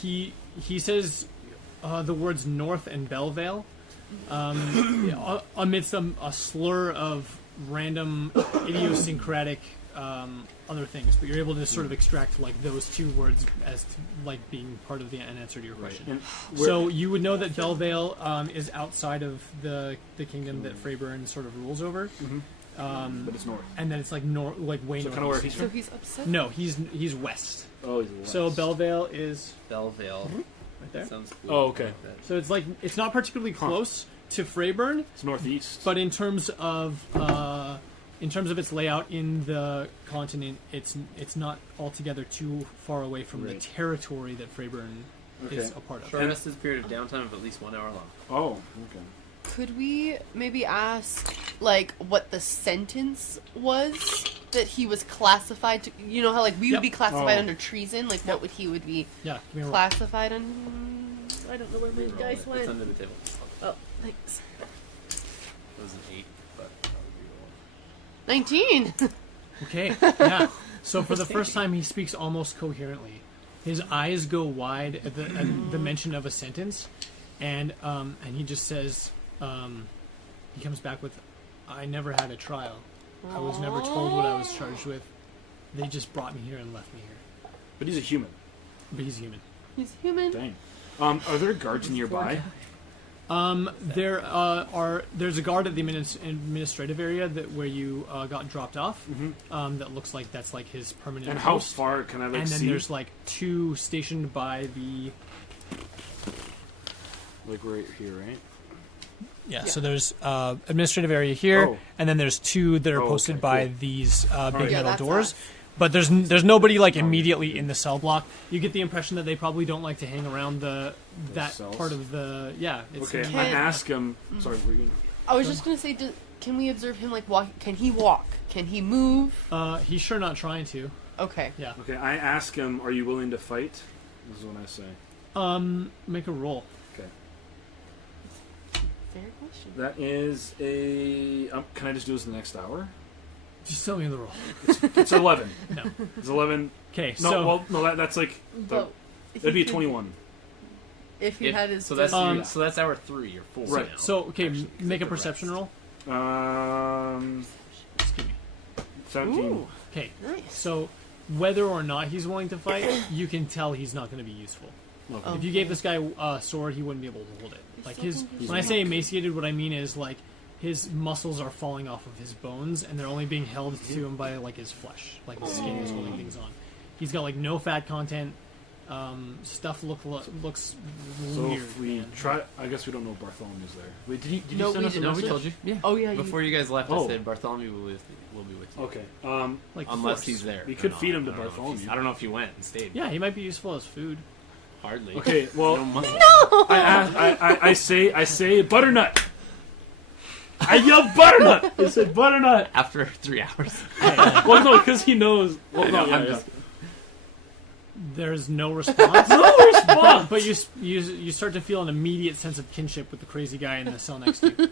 he says the words North and Bellevale amidst a slur of random idiosyncratic other things, but you're able to sort of extract like those 2 words as to, like being part of an answer to your question. And So you would know that Bellevale is outside of the kingdom that Freyburn sort of rules over, but it's north. and then it's like like way So north. kind of where he's So from. he's upset. No, he's west. Oh, he's west. So Bellevale is Bellevale. right there. Sounds cool. Oh, okay. So it's like it's not particularly close to Freyburn, It's northeast. but in terms of its layout in the continent, it's not altogether too far away from the Right. territory that Freyburn is a part of. Short rest is a period of downtime of at least 1 hour long. Oh, okay. Could we maybe ask, like, what the sentence was that he was classified to? You know how, like, we would Yep. be classified Oh. under treason? Like, what would he would be Yeah, give me a roll. classified under? I don't know where my dice It's went. under the table. Oh, thanks. It was an 8, but that would be 19. Okay, yeah. So for the first time, he speaks almost coherently. His eyes go wide at the mention of a sentence, and he just says, he comes back with, "I never had a trial. I was never told what I was charged with. They just brought me here and left me here." But he's a human. But he's human. He's human. Dang. Are there guards nearby? There's a guard at the administrative area where you got dropped off. That looks like that's like his permanent. And how post. far can I like And then see? there's like 2 stationed by the. Like right here, right? Yeah, so there's administrative area here, Oh. and then there's 2 that are Oh, posted okay, by cool. these big right. Yeah, metal that's doors. us. But there's nobody like immediately in the cell block. You get the impression that they probably don't like to hang around that cells? part of the It's, Okay, Can- I ask him. Sorry, were you I was just gonna say, can we observe him like walk? Can he walk? Can he move? He's sure not trying to. Okay. Yeah. Okay, I ask him, "Are you willing to fight?" This is what I say. Make a roll. Okay. Fair question. That is a. Can I just do this in the next hour? Just tell me the roll. It's 11. No. It's 11. Okay, No, so well, no, that's like. But That'd be he a could- 21. If he had his. so that's Um, so that's hour 3 or 4. Right. now, so okay, actually, 'cause make a of the perception rest. roll. 17. Ooh, Okay, nice. so whether or not he's willing to fight, you can tell he's not going to be useful. Okay. If you gave this guy a sword, he wouldn't be able to hold it. You're Like so his, confused. when I say emaciated, what I mean is like his muscles are falling off of his bones, and they're only being held to him by like his flesh, like his skin is holding things on. He's got like no fat content. Stuff looks So weird. if we man. try, I guess we don't know Bartholomew's there. Wait, did you No, send we us a didn't. No, message? we told you. Yeah. Oh yeah. Before you guys left, I Oh. said Bartholomew will be with you. Okay. like Unless force. he's there. We or could not. feed him to I don't know if Bartholomew. he's- I don't know if he went and stayed. Yeah, he might be useful as food. Hardly. Okay. Well, No muscle. I say butternut. I yelled butternut. I said butternut. After 3 hours. Well, no, because he knows. Well, I know, no, I'm yeah, just- There's no response. no response. But you start to feel an immediate sense of kinship with the crazy guy in the cell next to you.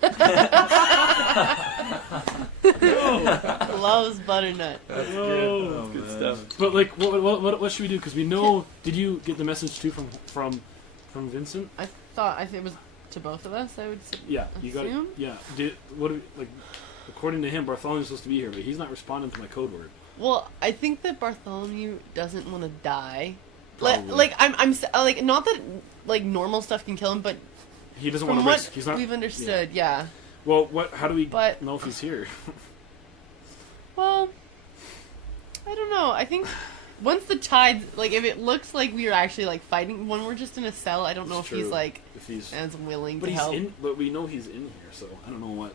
Loves butternut. Whoa. Good stuff. But like, what should we do? Because we know. Did you get the message too from Vincent? I thought it was to both of us. I would say. Yeah, you got it. Assume? Yeah. According to him, Bartholomew's supposed to be here, but he's not responding to my code word. Well, I think that Bartholomew doesn't want to die. Probably. Like not that like normal stuff can kill him, but He doesn't from want to what risk. He's not. we've understood, yeah. Well, how do we But- know if he's here? Well, I don't know. I think once the tides, like, if it looks like we are actually like fighting when we're just in a cell, I don't know It's if he's true. like If he's, as willing but to he's help. in. But we know he's in here, so I don't know what.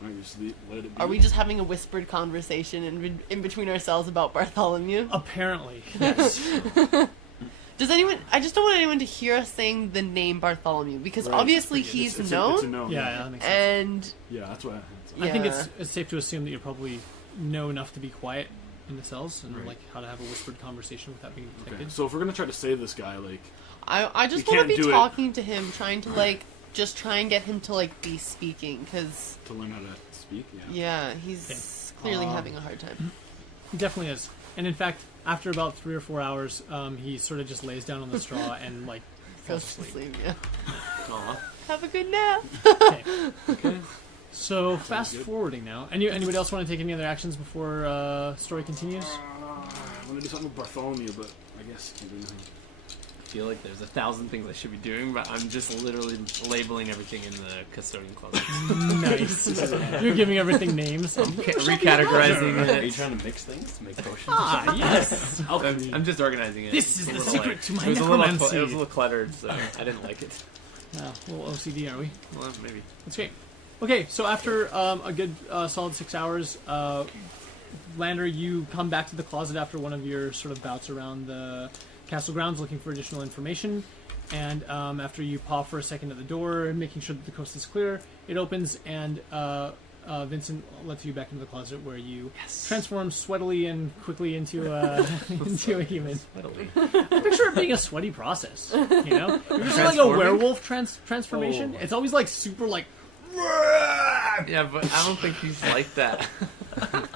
Why don't we just let it be? Are we just having a whispered conversation in between ourselves about Bartholomew? Apparently, yes. Does anyone? I just don't want anyone to hear us saying the name Bartholomew because Right. obviously It's- he's it's known, A, it's a known. Yeah, that makes sense. and Yeah, that's what. I think Yeah. it's safe to assume that you probably know enough to be quiet in the cells and Right. like how to have a whispered conversation without being Okay. detected. So if we're gonna try to save this guy, like, I just We want to can't be do it. talking to him, trying to like just try and get him to like be speaking because to learn how to speak. Yeah. yeah, he's clearly having a hard time. He definitely is. And in fact, after about 3 or 4 hours, he sort of just lays down on the straw and like falls Goes to asleep. sleep. Yeah. Aw. Have a good nap. Okay. So fast forwarding now. Anybody else want to take any other actions before story continues? I want to do something with Bartholomew, but I guess can't do anything. I feel like there's 1,000 things I should be doing, but I'm just literally labeling everything in the custodian closet. Nice. You're giving everything names. Recategorizing Are you it. trying to mix things to make potions? Ah, yes. I'm just organizing it. This is It's a the little, secret to my it was a little necromancy. it was a little cluttered, so I didn't like it. Wow, a little OCD, are we? Well, maybe. That's great. Okay, so after a good solid 6 hours, Lander, you come back to the closet after one of your sort of bouts around the castle grounds looking for additional information. And after you pause for a second at the door, making sure that the coast is clear, it opens and Vincent lets you back into the closet where you transform sweatily and quickly into into a human. Sweatily. I picture it being a sweaty process, you know? If it's like a Transforming? werewolf transformation, Oh. it's always like super like. Yeah, but I don't think he's like that.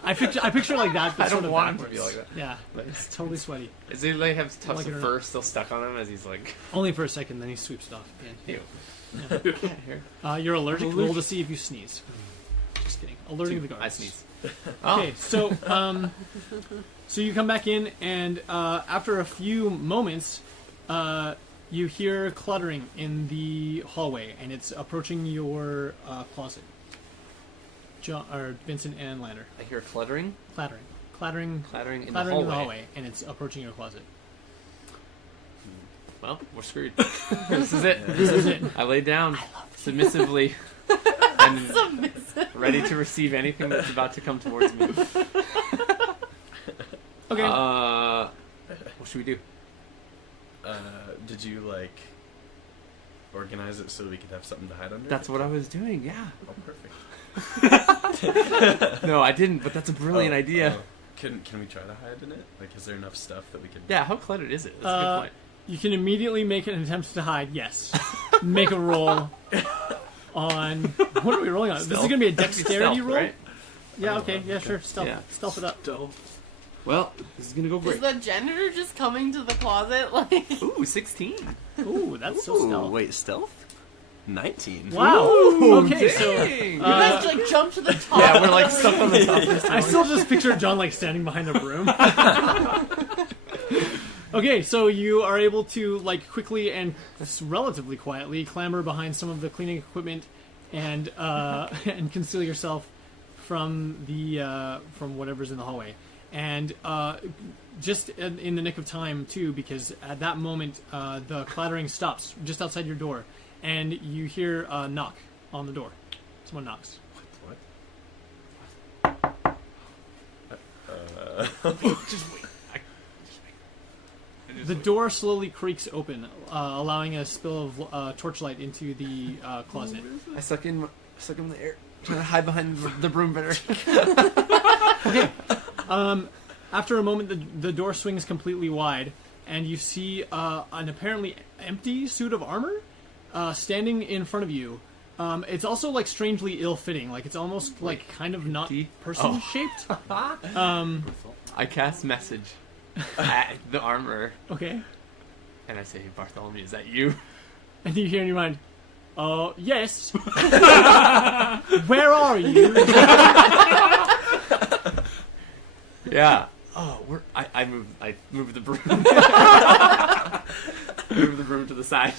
I picture like that. But I sort don't of want him to backwards. be like that. Yeah, but it's totally sweaty. Is he like have tufts Like it or of not. fur still stuck on him as he's like? Only for a second, then he sweeps it off again. Ew. Here. You're allergic. Roll to see if you sneeze. Just kidding. Alerting the guards. I sneeze. Okay, so so you come back in, and after a few moments, you hear cluttering in the hallway, and it's approaching your closet. Vincent and Lander. I hear cluttering, Clattering clattering in clattering the hallway. in the hallway, and it's approaching your closet. Well, we're screwed. This is it. This is it. I lay down submissively and Submissive. ready to receive anything that's about to come towards me. Okay. What should we do? Did you like organize it so we could have something to hide under? That's what I was doing. Yeah. Oh, perfect. No, I didn't. But that's a brilliant idea. Can we try to hide in it? Like, is there enough stuff that we could? Yeah. How cluttered is it? That's a good point. You can immediately make an attempt to hide. Yes. Make a roll on. What are we rolling on? This is Stealth. going to be a That'd be dexterity stealth, roll. right? Yeah. Okay. Yeah. Sure. Stealth. Yeah. Stealth it up. Well, this is gonna go Is great. the janitor just coming to the closet? Like, Ooh, 16. Ooh, that's so Ooh, stealth. wait, stealth? 19. Wow. Ooh, Okay. So. dang. you guys like jump to the top. Yeah, we're like stuck on the top of this. I still just picture John like standing behind a broom. Okay, so you are able to like quickly and relatively quietly clamber behind some of the cleaning equipment and and conceal yourself from the from whatever's in the hallway. and just in the nick of time too, because at that moment the clattering stops just outside your door, and you hear a knock on the door. Someone knocks. The door slowly creaks open, allowing a spill of torchlight into the closet. I suck in the air, trying to hide behind the broom better. After a moment, the door swings completely wide, and you see an apparently empty suit of armor standing in front of you. It's also like strangely ill-fitting, like it's almost like kind of not person-shaped. I cast message at the armor, Okay, and I say, Bartholomew, is that you? and you hear in your mind, yes. Where are you? Yeah. Oh, I moved the broom. Move the broom to the side.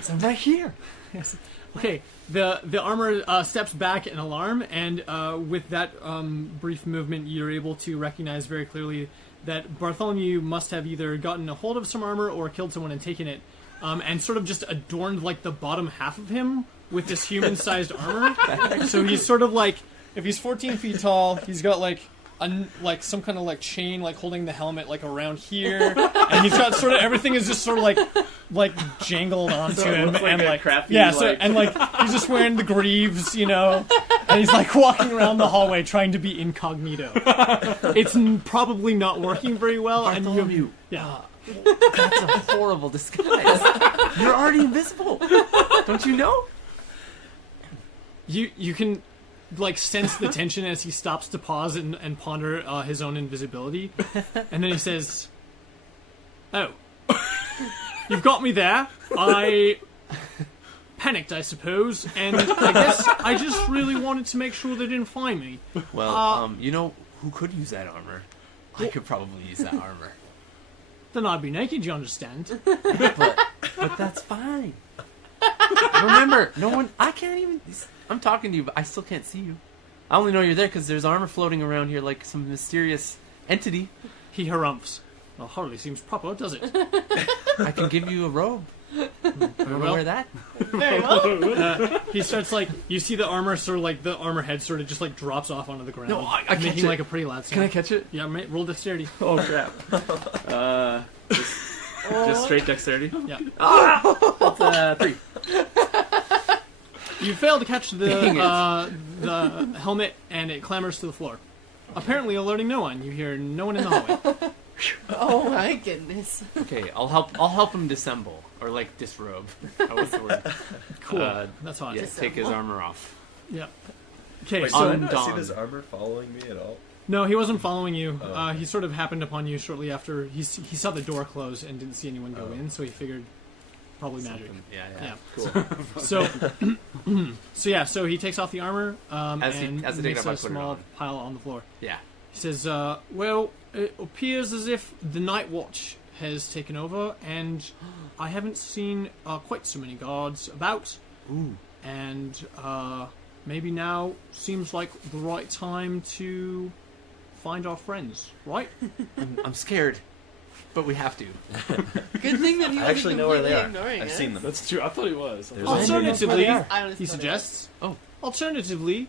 So I'm right here. Yes. Okay, the armor steps back in alarm, and with that brief movement, you're able to recognize very clearly that Bartholomew must have either gotten a hold of some armor or killed someone and taken it, and sort of just adorned like the bottom half of him with this human-sized armor. So he's sort of like, if he's 14 feet tall, he's got like some kind of like chain like holding the helmet like around here, and he's got sort of everything is just sort of like jangled onto him, like and a like crappy, yeah, so like- and like he's just wearing the greaves, you know, and he's like walking around the hallway trying to be incognito. It's probably not working very well, and Bartholomew, yeah. that's a horrible disguise. You're already invisible. Don't you know? You can like sense the tension as he stops to pause and ponder his own invisibility, and then he says, "Oh, you've got me there. I panicked, I suppose, and I guess I just really wanted to make sure they didn't find me." Well, you know who could use that armor? I could probably use that armor. Then I'd be naked, you understand? But that's fine. Remember, no one. I can't even. I'm talking to you, but I still can't see you. I only know you're there because there's armor floating around here like some mysterious entity. He harumphs. Well, hardly seems proper, does it? I can give you a robe. You want to well. wear that? Very well. He starts like, you see the armor sort of like, the armor head sort of just like drops off onto the ground. No, I catch making it. like a pretty loud sound. Can I catch it? Yeah, roll dexterity. Oh crap! Just straight dexterity. Yeah. That's 3. You fail to catch Dang the helmet, and it clambers to the floor. Apparently alerting no one. You hear no one in the hallway. Oh my goodness. Okay, I'll help him dissemble or like disrobe. What's the word? Cool. That's hot. Yeah, take his armor off. Yeah. Okay, Wait, so did I not see Undone. this armor following me at all? no, he wasn't following you. Oh. He sort of happened upon you shortly after. He saw the door close and didn't see anyone go Oh. in, so he figured probably magic. Yeah. Yeah. Cool. So he takes off the armor As he- and as I take it makes off, I a put it small on. pile on the floor. Yeah. He says, well, it appears as if the Night Watch has taken over, and I haven't seen quite so many guards about. Ooh. And maybe now seems like the right time to find our friends, right? I'm scared, but we have to. Good thing that he I wasn't actually know where they completely are. ignoring I've us. seen them. That's true. I thought he was. There's Alternatively, I honestly he thought it suggests, Oh. alternatively,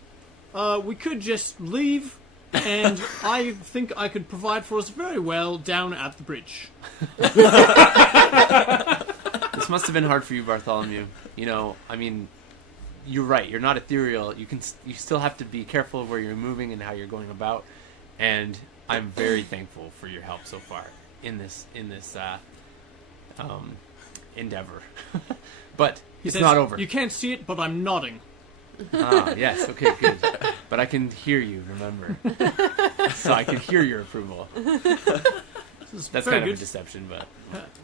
we could just leave, and I think I could provide for us very well down at the bridge. This must have been hard for you, Bartholomew. You know, I mean, you're right. You're not ethereal. You still have to be careful of where you're moving and how you're going about. And I'm very thankful for your help so far in this endeavor. But He it's says, not over. You can't see it, but I'm nodding. Ah, yes. Okay, good. But I can hear you. Remember, so I can hear your approval. This is That's very kind good. of a deception, but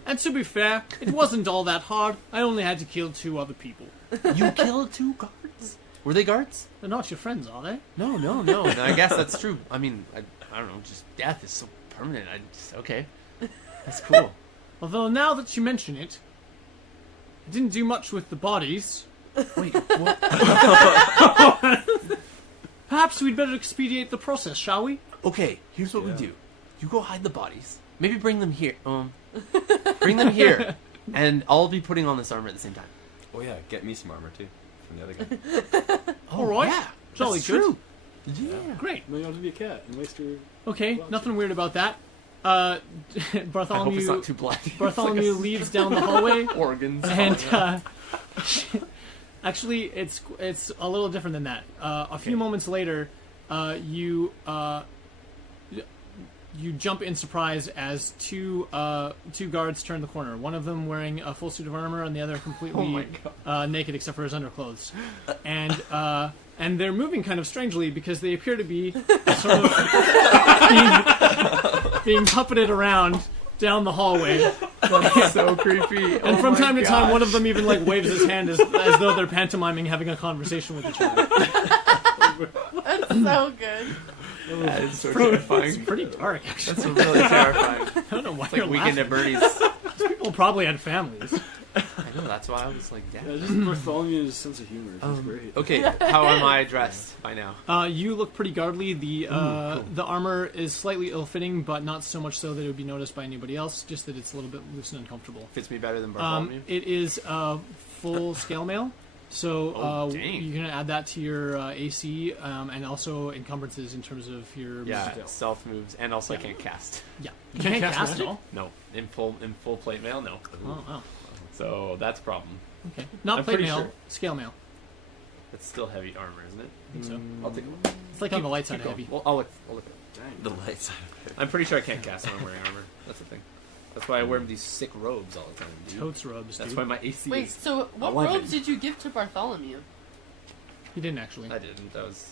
And to be fair, it wasn't all that hard. I only had to kill 2 other people. you killed 2 guards. Were they guards? They're not your friends, are they? No. I guess that's true. I mean, I don't know. Just death is so permanent. Okay, that's cool. Although now that you mention it, I didn't do much with the bodies. Wait, what? Perhaps we'd better expedite the process, shall we? Okay, here's what we Yeah. do. you go hide the bodies. Maybe bring them here. Bring them here, and I'll be putting on this armor at the same time. Oh yeah, get me some armor too from the other guy. All right. Yeah, Jolly that's good. true. Yeah. Great. Maybe I'll just be a cat and waste your. Okay, Well, nothing weird about that. I hope it's Bartholomew not too bloody. Bartholomew leads down the hallway, Organs. and actually, it's a little different than that. A few moments later, you jump in surprise as two guards turn the corner. One of them wearing a full suit of armor, and the other completely naked except for his underclothes. And they're moving kind of strangely because they appear to be sort of being puppeted around down the hallway. That's so creepy. And from time to time, one of them even like waves his hand as though they're pantomiming having a conversation with each other. That's so good. That is so terrifying. It's pretty dark, actually. That's really terrifying. I don't know why It's you're like Weekend laughing. at Bernie's. These people probably had families. I know, that's why I was like, Yeah, damn. just Bartholomew's sense of humor is great. Okay, how am I dressed by now? You look pretty guardly. The armor is slightly ill-fitting, but not so much so that it would be noticed by anybody else. Just that it's a little bit loose and uncomfortable. Fits me better than Bartholomew. It is full scale mail, so dang. you're gonna add that to your AC and also encumbrances in terms of your Yeah, skill. stealth moves, and also I can't cast. Yeah, you can't cast magic? at all. No, in full plate mail, no. Oh, wow. So that's a problem. Okay, not I'm plate pretty mail, sure. scale mail. It's still heavy armor, isn't it? I think so. I'll take a look. It's like on the light side Keep of going. heavy. Well, I'll look at it. The light side of it. I'm pretty sure I can't cast when I'm wearing armor. That's the thing. That's why I wear these sick robes all the time. Dude. Totes robes, That's dude. why my AC Wait, is... so what 11. robes did you give to Bartholomew? He didn't actually. I didn't. I was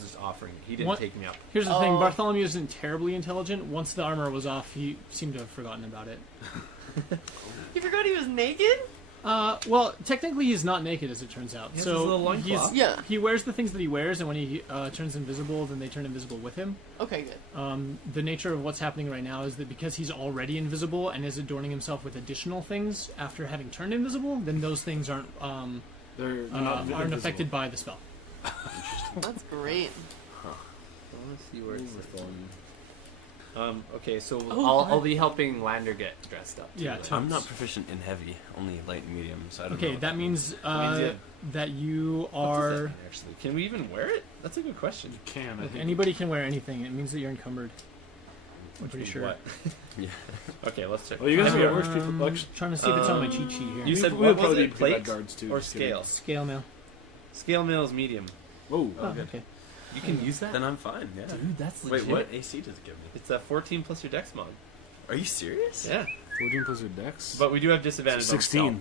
just offering. He didn't What? take me up. Here's the thing: Oh. Bartholomew isn't terribly intelligent. Once the armor was off, he seemed to have forgotten about it. You forgot he was naked? Well, technically he's not naked, as it turns out. He has so his little loincloth. Yeah. he wears the things that he wears, and when he turns invisible, then they turn invisible with him. Okay, good. The nature of what's happening right now is that because he's already invisible and is adorning himself with additional things after having turned invisible, then those things aren't They're not aren't invisible. affected by the spell. That's great. Let's see where it's okay, so Oh, I'll be helping Lander get dressed up. Too, Yeah, like. too. I'm not proficient in heavy, only light and medium, so I don't know. Okay, what that means means that you What does that are. mean, actually, can we even wear it? That's a good question. Can I Look, think. anybody can wear anything. It means that you're encumbered. I'm pretty sure. What? Yeah. Okay, let's check. Well, you guys Have are worse people. Um, Like, trying to see if it's on my cheat sheet here. You said we what would was probably it? be pretty bad Plate guards too. or just kidding. scale? Scale mail. Scale mail is medium. Whoa. Oh, good. okay. You can use that. Then I'm fine, yeah. Dude, that's Wait, legit. what AC does it give me? It's a 14 plus your dex mod. Are you serious? Yeah, 14 plus your dex. but we do have disadvantage. on 16.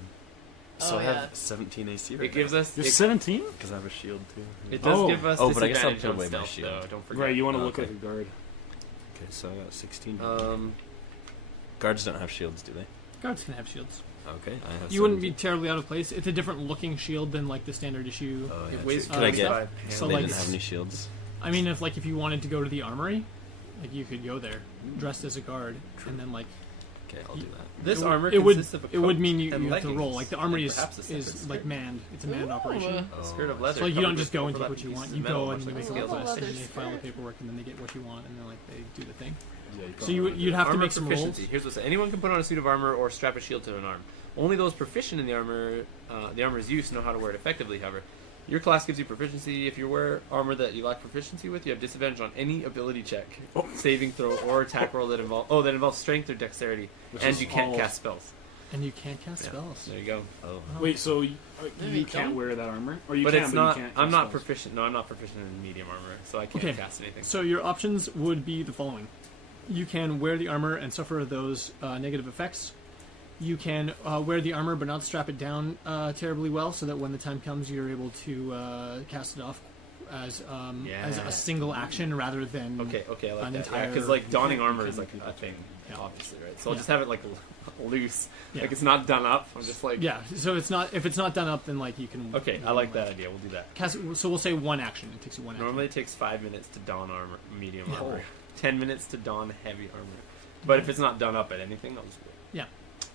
So Oh, I have yeah. 17 AC stealth. right It gives us. You're It, 17? Because I have a shield too. it does Oh. give us Oh, but I guess I'll disadvantage put on away my stealth, shield. though. Don't forget. Right, you want to Oh, look okay. like a guard. Okay, so I got 16. Guards don't have shields, do they? Guards can have shields. Okay, I have You wouldn't be 17. terribly out of place. It's a different looking shield than like the standard issue. Oh, yeah, It weighs true. Could I get? 25 so, So they like, didn't have any shields. I mean, if you wanted to go to the armory, like you could go there dressed as a guard, and then like Okay, I'll do that. This it, armor it would consists of a it would coat mean you and have to roll. leggings, Like the armory and is perhaps a separate like skirt. manned. It's a manned Ooh. operation. A skirt of leather. So you covered don't with just go and take overlapping what you want. pieces You of metal, go and much you like make a scales on request, a and stick. they file the paperwork, and then they get what you want, and then like they do the thing. Yeah, you So you'd have to Armor make some rolls. proficiency. Here's what's anyone can put on a suit of armor or strap a shield to an arm. Only those proficient in the armor's use know how to wear it effectively. However, your class gives you proficiency. If you wear armor that you lack proficiency with, you have disadvantage on any ability check, saving throw, or attack roll that involves strength or dexterity, Which and is you can't all- cast spells. And you can't cast Yeah. spells. There you go. Oh. Wait, so you Maybe can't don't. wear that armor? Or you But can, it's but not. you can't I'm cast not spells. proficient. No, I'm not proficient in medium armor, so I can't Okay. cast anything. So your options would be the following: you can wear the armor and suffer those negative effects. You can wear the armor but not strap it down terribly well, so that when the time comes, you're able to cast it off as Yeah. a single action rather than Okay, I like An that. Yeah, because entire- like donning you armor can is like do a that. thing, Yeah. obviously, right? So I'll Yeah. just have it like loose, Yeah. like it's not done up. I'm just like, Yeah, so it's not if it's not done up, then like you can. Okay, you I can, like that idea. We'll do that. Cast, so we'll say one action. It takes you one action. Normally it takes 5 minutes to don armor, medium Yeah. armor. 10 minutes to don heavy armor. But if it's not done up at anything, I'll just wait.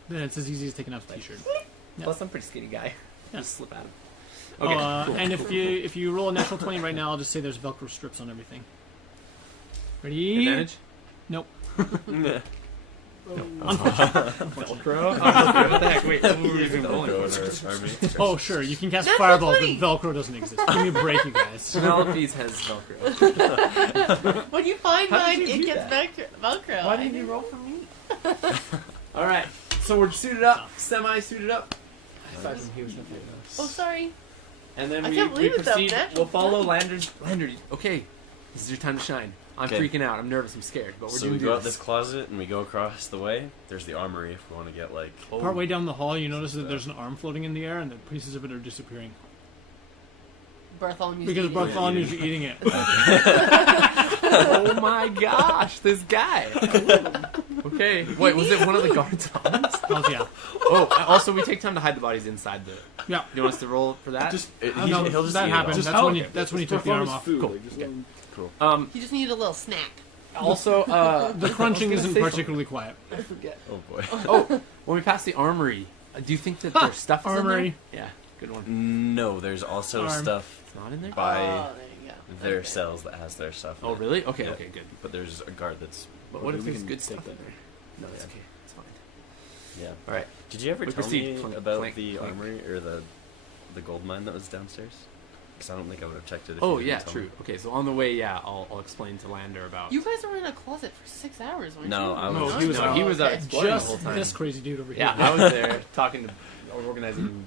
Then it's as easy as taking off a t-shirt. Yeah. Plus, I'm a pretty skinny guy. Yeah. Just slip out. Okay. Cool. And if you roll a natural 20 right now, I'll just say there's Velcro strips on everything. Ready? Advantage? Nope. Velcro? What the heck? Wait, what were we even going for? Oh, sure. You can cast Natural fireballs, 20. but Velcro doesn't exist. Give me a break, you guys. Penelope's has Velcro. When you find How did mine, you it do gets Velcro. Why didn't you roll for me? Alright, so we're suited up, semi-suited up. Aside from he was gonna play with us. Oh, sorry. And then I we can't believe it's up proceed. natural. We'll follow Lander's. Lander, okay, this is your time to shine. I'm Okay. freaking out. I'm nervous. I'm scared. But we're So doing we go out this closet and we go across the way. There's the armory if we want to get like. Partway down the hall, you notice that there's an arm floating in the air, and the pieces of it are disappearing. Bartholomew's Because eating it. Bartholomew's eating it. Oh my gosh, this guy. Okay, wait, was it one of the guards' arms? Hells yeah. Oh, also we take time to hide the bodies inside the. Yeah. You want us to roll for that? Just No, he'll just that eat it happens. all. That's when you. okay. That's when you just took the arm perform off. his food. Cool. Like, just Okay. let him- Cool. He just needed a little snack. Also, The crunching I was isn't gonna say particularly quiet. I forget. Oh boy. Oh, when we pass the armory, do you think that there's stuff is in Armory. there? Yeah, good one. No, there's also Arm. stuff It's not in there. by Oh, there you go. their Okay. cells that has their stuff. in Oh, it. really? Okay, Yeah. okay, good. But there's a guard that's. But what if we there's can good stuff take in there? No, it's okay. It's fine. Yeah. All right. Did you ever We tell proceed. me Clink, about clink, the clink. armory or the gold mine that was downstairs? Because I don't think I would have checked it. If Oh you yeah, didn't tell true. me. Okay, so on the way, yeah, I'll explain to Lander about. You guys were in a closet for 6 hours, weren't No, you? I No, was. he was Oh, he was out okay. exploring the Just whole time. this crazy dude over here. Yeah, I was there talking to, organizing,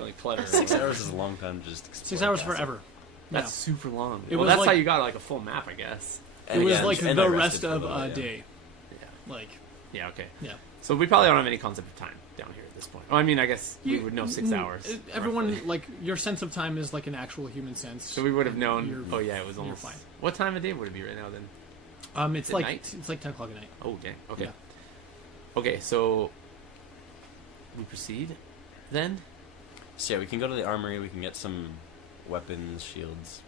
like clutter. 6 hours is a long time to just. Explore 6 hours the castle. forever. That's super long. It Well, was that's like- how you got like a full map, I guess. It And was yeah, like and I the rested rest for of little, a yeah. day. Yeah. Like, Yeah. Okay. yeah. So we probably don't have any concept of time down here at this point. Oh, I mean, I guess we would know 6 hours. Everyone, roughly. like, your sense of time is like an actual human sense. So we would have and known. you're- Oh yeah, it was you're almost fine. What time of day would it be right now then? It's Is it like night? it's like 10 o'clock at night. Oh dang. Okay. Yeah. Okay, so we proceed then. So yeah, we can go to the armory. We can get some weapons, shields.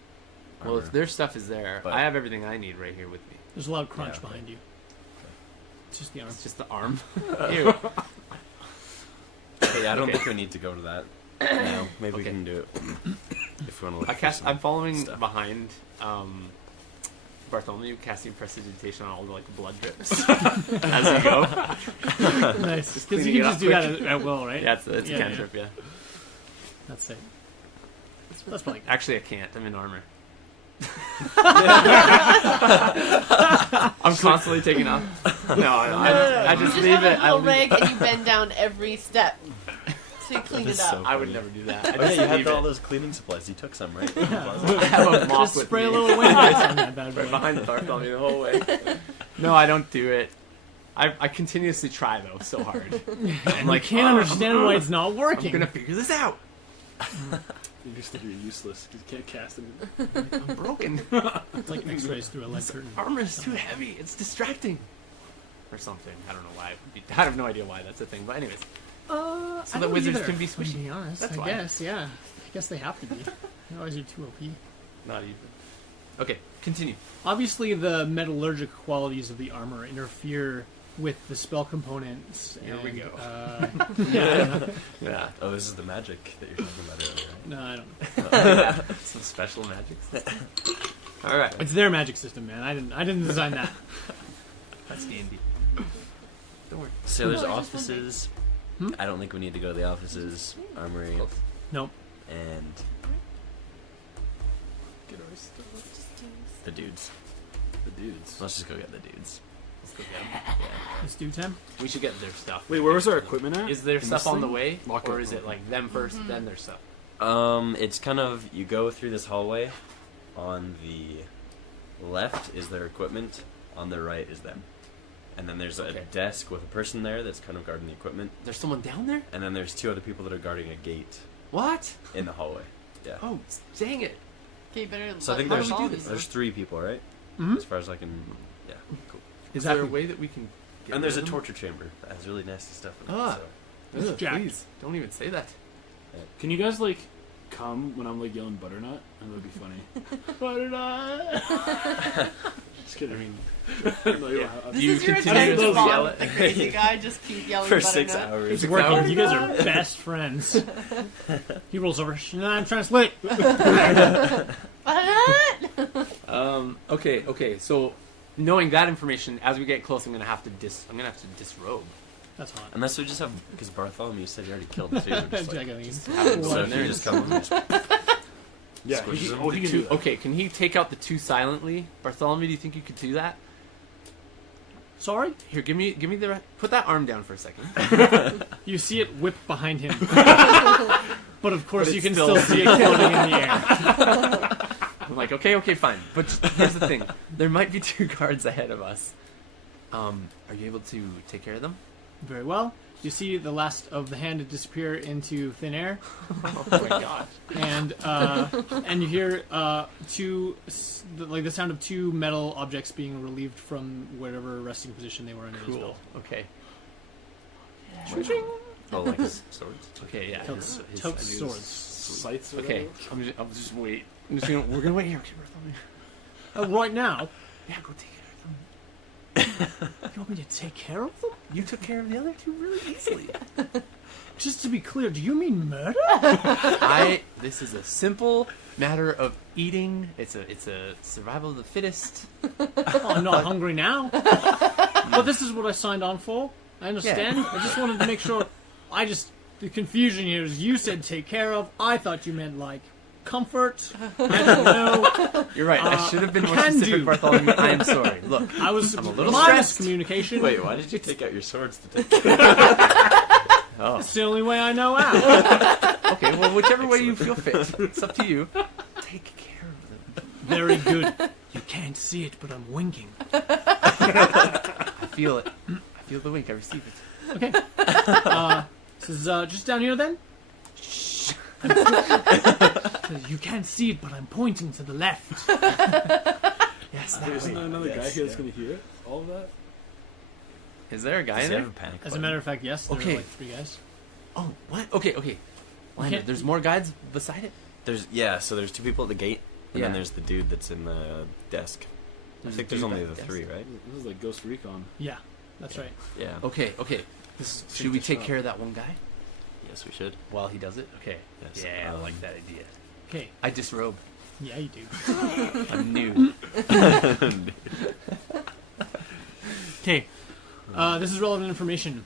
Well, armor. if their stuff is there, But- I have everything I need right here with me. There's a loud crunch okay. behind you. It's just the arm. It's just the arm. Ew. Okay, I don't Okay. think we need to go to that. No, maybe we Okay. can do it if we want to look. I for cast. some I'm following stuff. behind Bartholomew, casting prestidigitation on all the like blood drips as we go. Nice. Just Because cleaning you it can up just do that quick. at will, right? Yeah, it's a Yeah, cantrip. Yeah. That's it. That's probably Actually, I can't. I'm in armor. I'm constantly taking off. No, I just You leave have it. a I little leave rag and you bend down every step to clean That is it up. so I would funny. never do that. I Oh just yeah, you had leave all it. those cleaning supplies. You took some, right? I have a mop just with spray me. a little wind on that bad boy. right behind Bartholomew the whole way. No, I don't do it. I continuously try though so hard. And like, can't understand why it's not I'm working. gonna figure this out. You just think you're useless because you can't cast it. I'm broken. It's like X-rays through a lead curtain. Armor is too heavy. It's distracting. Or something. I don't know why. I have no idea why that's a thing. But anyways. So So the wizards can be To squishy. be honest, That's I why. guess, yeah. I guess they have to be. Otherwise, you're too OP. Not even. Okay, continue. Obviously, the metallurgic qualities of the armor interfere with the spell components. Here we and, go. Yeah. Yeah. Oh, this is the magic that you're talking about earlier, right? No, I don't. Some special magic. All right. It's their magic system, man. I didn't design that. That's handy. Don't worry. So there's No, I just offices. Hmm? I don't think we need to go to the offices, armory, Nope. and the dudes. The dudes. Let's just go get the dudes. Let's go get 'em. It's due time. We should get their stuff. Wait, where was our equipment at? Is their In stuff this on the thing? way, Lock or up. is it like them 1st, then their stuff? It's kind of you go through this hallway. On the left is their equipment. On the right is them. And then there's a Okay. desk with a person there that's kind of guarding the equipment. There's someone down there. And then there's 2 other people that are guarding a gate What? in the hallway. Yeah. Oh, dang it! Okay, better So I think let there's Bartholomew know. 3 people, right? Mhm. As far as I can. Yeah. Cool. Is there a way that we can? Get And there's a rid of them? torture chamber that has really nasty stuff in it. Ah. So. Ugh, Jack. please don't even say that. Can you guys like come when I'm like yelling butternut? And that would be funny. Butternut. Just kidding. I mean, no, you Yeah. don't have- This You is your continue attempt to to bond yell with the it. crazy guy. Just keep yelling For butternut. 6 hours. It's 6 working. hours? You guys are best friends. He rolls over. "Nah, I'm trying to split. Butternut. Okay. So knowing that information, as we get close, I'm gonna have to disrobe. That's hot. Unless we just have, because Bartholomew said you already killed 2. Just like, Jack, so if you just come and just Yeah, Squishes them. he can do that. Okay, can he take out the 2 silently? Bartholomew, do you think you could do that? Sorry? Here, give me the put that arm down for a second. You see it whip behind him. But of course But you it's can still- still see it floating in the air. I'm like, okay, fine. But here's the thing: there might be 2 guards ahead of us. Are you able to take care of them? Very well. You see the last of the hand disappear into thin air. Oh my god! And you hear the sound of 2 metal objects being relieved from whatever resting position they were in. Cool. Okay. oh, like his swords. Okay. Yeah. Totes his- totes his- swords. Sights. Okay. I'll just wait. We're gonna wait here. Okay, Bartholomew. Right now, Yeah, go take care of them. you want me to take care of them? You took care of the other 2 really easily. Just to be clear, do you mean murder? This is a simple matter of eating. It's a survival of the fittest. Oh, I'm not hungry now. But this is what I signed on for. I understand. Yeah. I just wanted to make sure. The confusion here is you said take care of. I thought you meant like comfort. I don't know. You're right. I should have been more can specific, do. Bartholomew. I am sorry. Look, I was I'm a little my stressed. miscommunication. Wait, why did you take out your swords to take care oh, It's the only way I know how. okay. Well, whichever way you feel fit, it's up to you. Take care of them. Very good. You can't see it, but I'm winking. I feel it. I feel the wink. I receive it. Okay. This is just down here then. Shh. You can't see it, but I'm pointing to the left. Yes, that There's way. another guy Yes, here that's yeah. going to hear it. All of that. Is there a guy Does in he there? have a panic As a button? matter of fact, yes, there Okay. are like 3 guys. Oh, what? Okay. Lander, can't- there's more guides beside it. So there's 2 people at the gate, and then Yeah. there's the dude that's in the desk. I think there's dude only at the the 3, desk. right? This is like Ghost Recon. Yeah, that's right. Yeah. Okay. Should we the take shot. care of that one guy Yes, we should. while he does it? Okay. Yes. Yeah, I like that idea. Okay. I disrobe. Yeah, you do. I'm new. Okay. This is relevant information.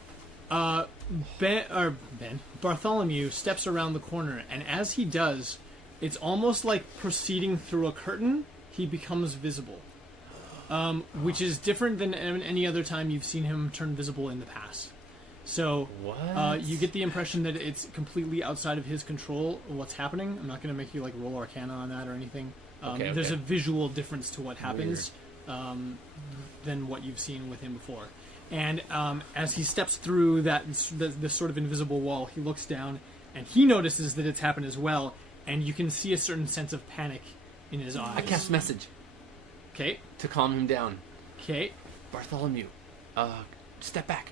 Bartholomew steps around the corner, and as he does, it's almost like proceeding through a curtain. He becomes visible, which is different than any other time you've seen him turn visible in the past. So What? you get the impression that it's completely outside of his control what's happening. I'm not going to make you like roll Arcana on that or anything. Okay, There's okay. a visual difference to what happens than what you've seen with him before. And as he steps through this sort of invisible wall, he looks down and he notices that it's happened as well. And you can see a certain sense of panic in his eyes. I cast message Okay. to calm him down. Okay. Bartholomew, step back.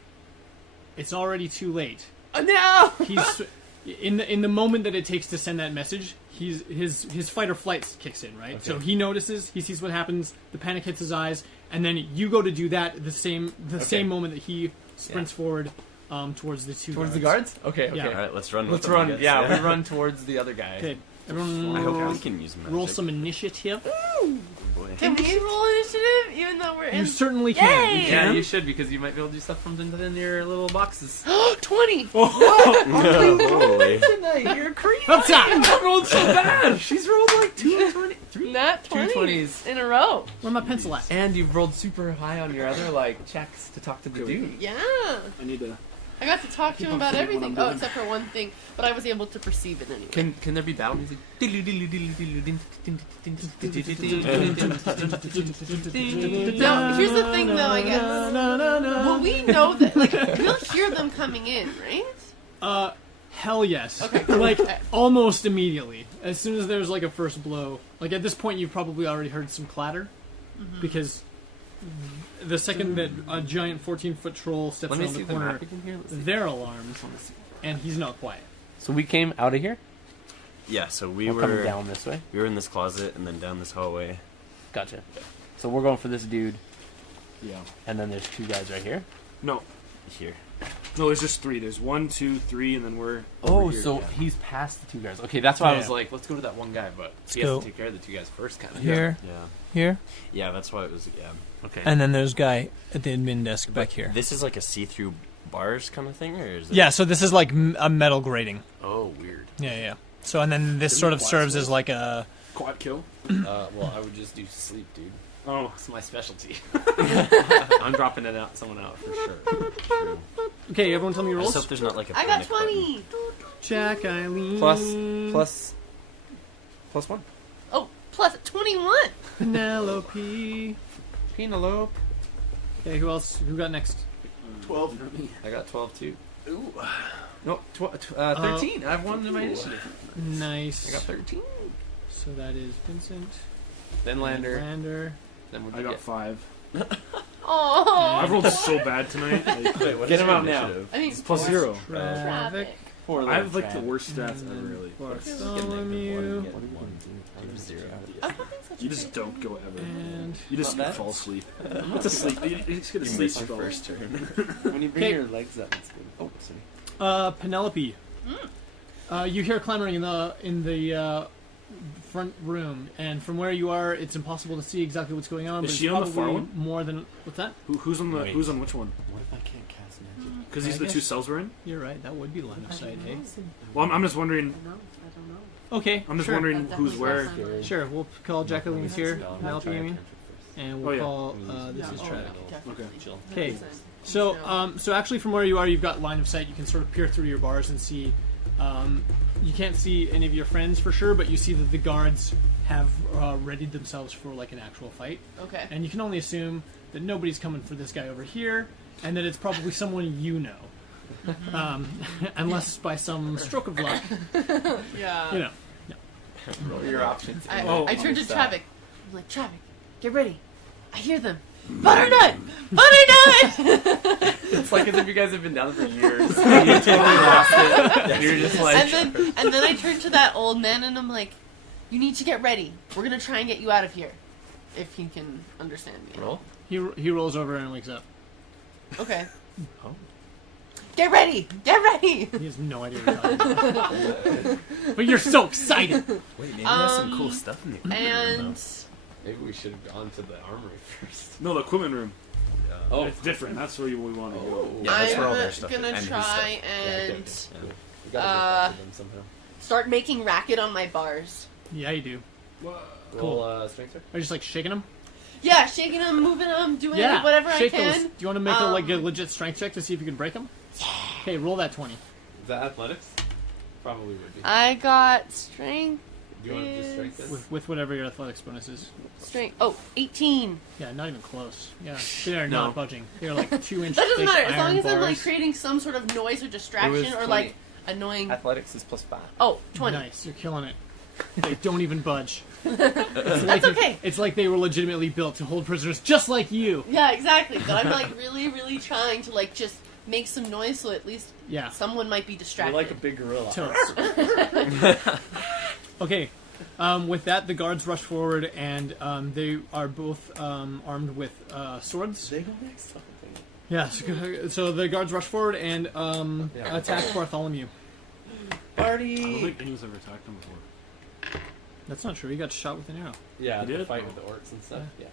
It's already too late. No! He's in the moment that it takes to send that message. His fight or flight kicks in, right? Okay. So he notices, he sees what happens, the panic hits his eyes, and then you go to do that the same moment that he sprints forward towards the 2 Towards the guards. guards? Okay. Yeah. All right, let's run. Let's with them, I run. guess. Yeah, we run towards the other guy. Okay, everyone I hope we can use magic. roll some initiative. Oh, boy. Can we roll initiative even though we're You in? certainly can. Yay! You Yeah, can. you should because you might be able to do stuff from in your little boxes. 20. Holy. Tonight, you're crazy. What's that? I rolled so bad. She's rolled like 3 Not 20 20s. in a row. Where's my pencil at? And you've rolled super high on your other checks to talk to the dude. Yeah. I need to. I got to talk to him on about forgetting what everything. I'm Oh, doing. except for one thing. But I was able to perceive it anyway. Can there be battle music? No, here's the thing, though, I guess. Well, we know that, like, we'll hear them coming in, right? Hell yes. Okay. Like almost immediately. As soon as there's like a first blow. Like at this point you've probably already heard some clatter. Because the second that a giant 14-foot troll steps Let me around see the the corner, map again here. Let's see. they're alarmed. And he's not quiet. So we came out of here. Yeah, so we We're coming were down this way. we were in this closet and then down this hallway. Gotcha. So we're going for this dude, Yeah. and then there's 2 guys right here. No. Here. No, there's just 3. There's 1, 2, 3, and then we're. Oh, over here. so he's past the 2 guys. Okay, that's why I was Yeah. like, let's go to that one guy, but he go. has to take care of the 2 guys first, kind of. Here, Yeah. here, Yeah, that's why it was. Yeah. Okay. and then there's a guy at the admin desk back here. This is like a see-through bars kind of thing, or is it? Yeah, so this is like a metal grating. Oh, weird. Yeah. So and then this Isn't sort it of glass serves wood? as like a. Quad kill. Well, I would just do sleep, dude. Oh, It's my specialty. I'm dropping someone out for sure. True. Okay, everyone tell me your I just rolls. hope there's not like a. I got panic button. 20. Jack, Eileen. Plus 1. Oh, plus 21. Penelope. Penelope. Okay, who else? Who got next? 12. I got 12 too. Ooh. No, 13. I have 1 in my initiative. Nice. I got 13. So that is Vincent. Then Lander. Lander. Then we'll I got 5. Oh. I've rolled so bad tonight. Like, Wait, what Get is him your out now. initiative? I mean, it's plus 0. Traffic. I have like the worst stats ever, really. Bartholomew. You just don't go ever. And You just Not bad. fall asleep. What's a sleep? You just get a You sleep missed your spell. first turn. When you bring Okay. your legs up, it's good. Oh, sorry. Penelope. You hear clamoring in the front room, and from where you are, it's impossible to see exactly what's going on. Is but she it's on the far probably one? more than what's that? Who's on the? Wait. Who's on which one? What if I can't cast magic? Because these I are the 2 guess- cells we're in. You're right. That would be line of sight, eh? Well, I'm just wondering. Okay. I'm just sure. wondering who's where. Sure. We'll call Jacqueline's here. Penelope, I mean, and we'll Oh, yeah. call this is Travis. Okay. Okay. So, so actually, from where you are, you've got line of sight. You can sort of peer through your bars and see. You can't see any of your friends for sure, but you see that the guards have readied themselves for like an actual fight, Okay. and you can only assume that nobody's coming for this guy over here, and that it's probably someone you know, unless by some stroke of luck, Yeah. you know. Roll your options. I turned to Traffic. I'm like, Traffic, get ready. I hear them. Butternut! Butternut! It's like as if you guys have been down for years. You totally lost it. You're just like. and then I turned to that old man and I'm like, you need to get ready. We're gonna try and get you out of here. If you can understand me. Roll. He rolls over and wakes up. Okay. Oh. Get ready! Get ready! He has no idea what you're talking about. But you're so excited. Wait, maybe he has some cool stuff in the equipment room, And Maybe we should have gone to the armory first. No, the equipment room. though. Oh. It's different. That's where we want to go. Yeah, that's where all their I'm stuff is, gonna and his try Yeah, okay, and okay. We gotta get back to them somehow. start making racket on my bars. Yeah, you do. Roll strength check. Are you just like shaking him? Yeah, shaking them, moving them, doing Yeah, whatever I shake can. those. Do you want to make like a Um, legit strength check to see if you can break them? Okay, roll that 20. Is that athletics? Probably would be. I got strength. Do you want to just strength this? With whatever your athletics bonus is. Strength. Oh, 18. Yeah, not even close. Yeah, they are No. not budging. They are like 2-inch That doesn't thick matter as long iron as I'm like bars. creating some sort of noise or distraction or 20. like annoying. Athletics is +5. Oh, 20. Nice, you're killing it. They don't even budge. That's okay. It's like they were legitimately built to hold prisoners just like you. Yeah, exactly. But I'm like really, really trying to like just make some noise so at least Yeah. someone might be You're distracted. like a big gorilla. Totes. Okay. With that, the guards rush forward, and they are both armed with swords. They go next time. Yeah, so the guards rush forward and Yeah. attack Bartholomew. I don't Party! think anyone's ever attacked him before. That's not true. He got shot with an arrow. Yeah, You the did? fight with the orcs and stuff. Yeah.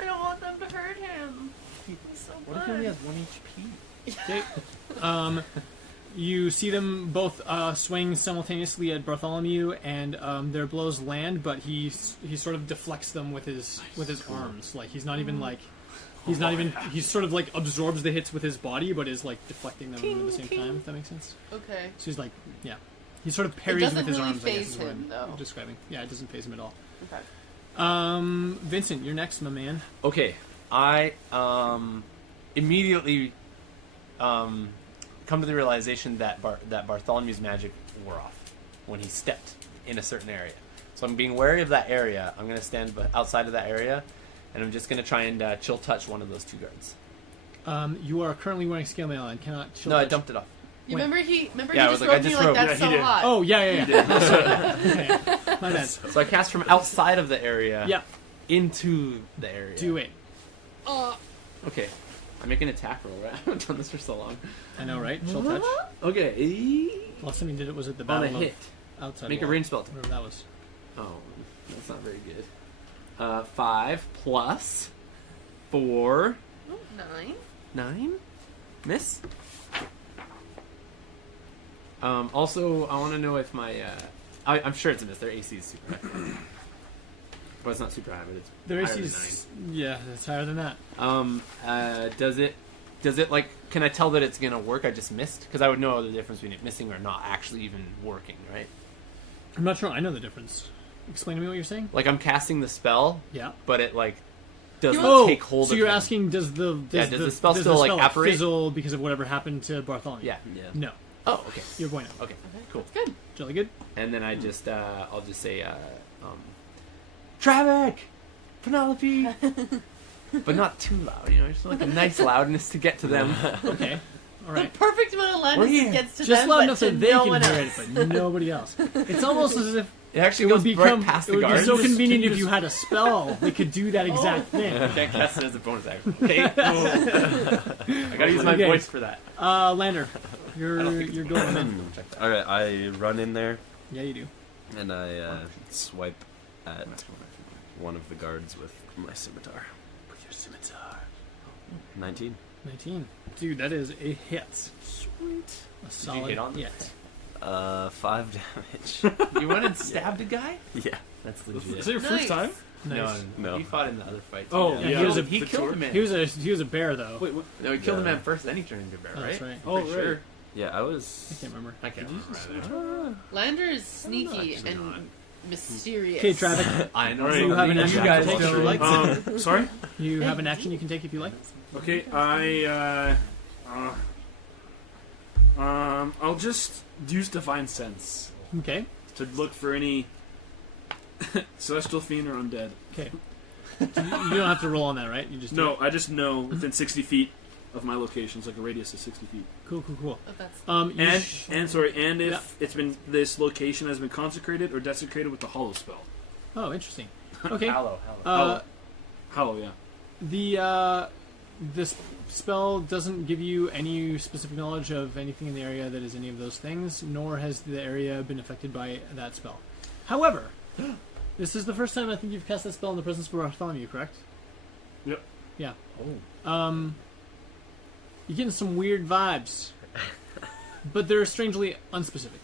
I don't want them to hurt him. He's so What if he only has 1 HP? Okay. You see them both swing simultaneously at Bartholomew, and their blows land, but he sort of deflects them with his arms. Like he's not even like he's sort of like absorbs the hits with his body, but is like deflecting them at the same Ting, ting. time. If that makes sense. Okay. So he's like, yeah, he sort of It parries doesn't with his really arms. I guess phase is what him, though. I'm describing. Yeah, it doesn't phase him at all. Okay. Vincent, you're next, my man. Okay, I immediately come to the realization that that Bartholomew's magic wore off when he stepped in a certain area. So I'm being wary of that area. I'm going to stand outside of that area, and I'm just going to try and chill touch one of those 2 guards. You are currently wearing scale mail and cannot. No, I touch- dumped it off. You Wait. remember Yeah, I he was just like, I wrote me just like wrote- that's yeah, he so did. hot. Oh yeah. Okay. My bad. So I cast from outside of the area Yeah. into the area. Do it. Okay. I make an attack roll, right? I haven't done this for so long. I know, right? She'll touch. Okay. Last time you did it was at the On battle a of hit. outside. Make a wall. range spell. Whatever that was. Oh, that's not very good. 5 plus 4. 9. 9? Miss? Also, I want to know if my... I'm sure it's a miss. Their AC is super high. Well, it's not super high, but it's Their higher AC than is yeah, it's higher than that. 9. Does it like... Can I tell that it's going to work? I just missed? Because I would know the difference between it missing or not actually even working, right? I'm not sure. I know the difference. Explain to me what you're saying. Like, I'm casting the spell, Yeah. but it, like, doesn't Oh, take hold so of you're him. asking does the spell still, like, apparate? fizzle because of whatever happened to Bartholomew? Yeah. Yeah. No, Oh, okay. you're bueno. Okay, cool. Good. Jolly good. And then I just, I'll just say, Travik! Penelope! But not too loud, you know, just like a nice loudness to get to them. Okay. All right. The perfect amount of loudness We're here. that gets to Just them, loud but enough to so they no can one hear else. it, but nobody else. It's almost as if It actually it goes would become right past it the would be guards. so Just- convenient can if you you had a spell that could do that exact thing. Can't cast it as a bonus action. Okay. I gotta use my Okay. voice for that. Lander, I don't you're think you're it's going in. Check that. All right, I run in there Yeah, you do. and I swipe at one of the guards with my scimitar. With your scimitar. 19. 19. Dude, that is a hit. Sweet. A solid hit on them? hit. 5 damage. You went and stabbed a guy? Yeah, that's Is legit. it your first Nice. time? Nice. No. He fought in the other fight. Oh, yeah. He was a- he killed a man. He was a bear though. Wait, what? No, he killed a Yeah. man first, then he turned into a bear, Oh, right? that's right. Oh, Pretty right. sure. Yeah, I was. I can't remember. I can't Did you remember. say- Lander is sneaky actually not. and mysterious. Okay, Traffic. I know. All right. You have an You action guys to take if you don't. like. Sorry? You have an action you can take if you like. Okay, I'll just use Divine Sense Okay. to look for any celestial fiend or undead. Okay. You don't have to roll on that, right? You just do No, it. I just know within 60 feet of my location. It's like a radius of 60 feet. Cool. Oh, that's You And if it's been this location has been consecrated or desecrated with the hollow spell. Oh, interesting. Okay. Hallow. Hollow, yeah. This spell doesn't give you any specific knowledge of anything in the area that is any of those things, nor has the area been affected by that spell. However, this is the first time I think you've cast that spell in the presence of Bartholomew, correct? Yep. Yeah. Oh. You're getting some weird vibes, but they're strangely unspecific.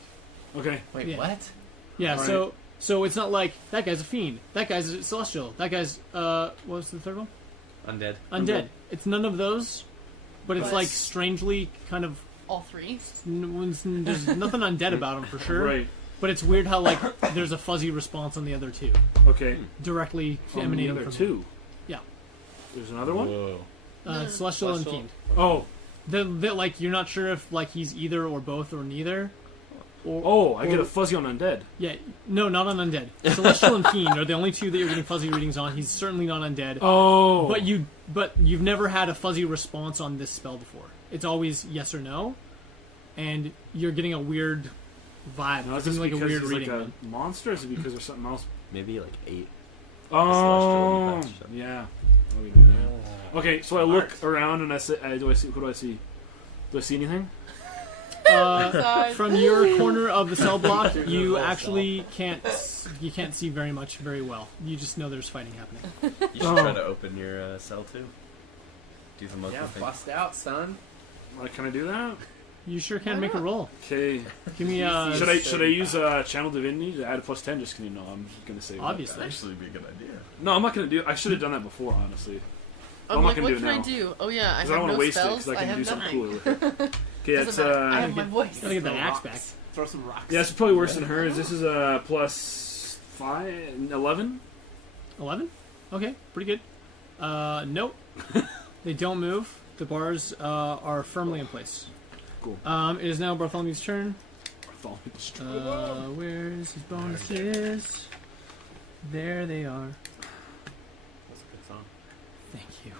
Okay. Wait, Yeah. what? Yeah. Alright. So it's not like that guy's a fiend, that guy's a celestial, that guy's what was the third one? Undead. Undead. It's none of those, but it's But- like strangely kind of. all three. There's nothing undead about them for sure. Right. But it's weird how like there's a fuzzy response on the other two, Okay. directly On the emanating other from two. Yeah. There's another one? Whoa. Celestial and Celestial. fiend. Oh. They're like you're not sure if like he's either or both or neither. Or, Oh, I get or- a fuzzy on undead. Yeah, no, not on undead. Celestial and fiend are the only two that you're getting fuzzy readings on. He's certainly not undead. Oh. But you've never had a fuzzy response on this spell before. It's always yes or no, and you're getting a weird vibe. Now, It's is this like a because weird he's reading. like a monster, or is it because there's something else? Maybe like 8. Oh, celestial defense. yeah. Oh, we do that. Okay, so I look around and I say, do I see? Who do I see? Do I see anything? From your corner of the cell block, you actually can't see very much, very well. You just know there's fighting happening. You should try to open your cell too. Do the monkey Yeah, thing. bust out, son. Can I do that? You sure can make a roll. Okay. Give me a Should I use Channel Divinity to add a +10? Just because I'm just gonna say. obviously. Actually, be a good idea. No, I'm not gonna do. I should have done that before, honestly. I'm I'm like, not what gonna can I do it do? Oh yeah, I Because I have don't want no to waste it. spells. Because I can do have something nothing. cooler with it. Okay, that's Doesn't matter. I have my voice. Gotta get that axe back. Throw some rocks. yeah, it's probably worse than hers. This is a +5, 11. 11? Okay, pretty good. Nope. They don't move. The bars are firmly in place. Cool. It is now Bartholomew's turn. Bartholomew. Where's his bonuses? There they are. That's a good song. Thank you.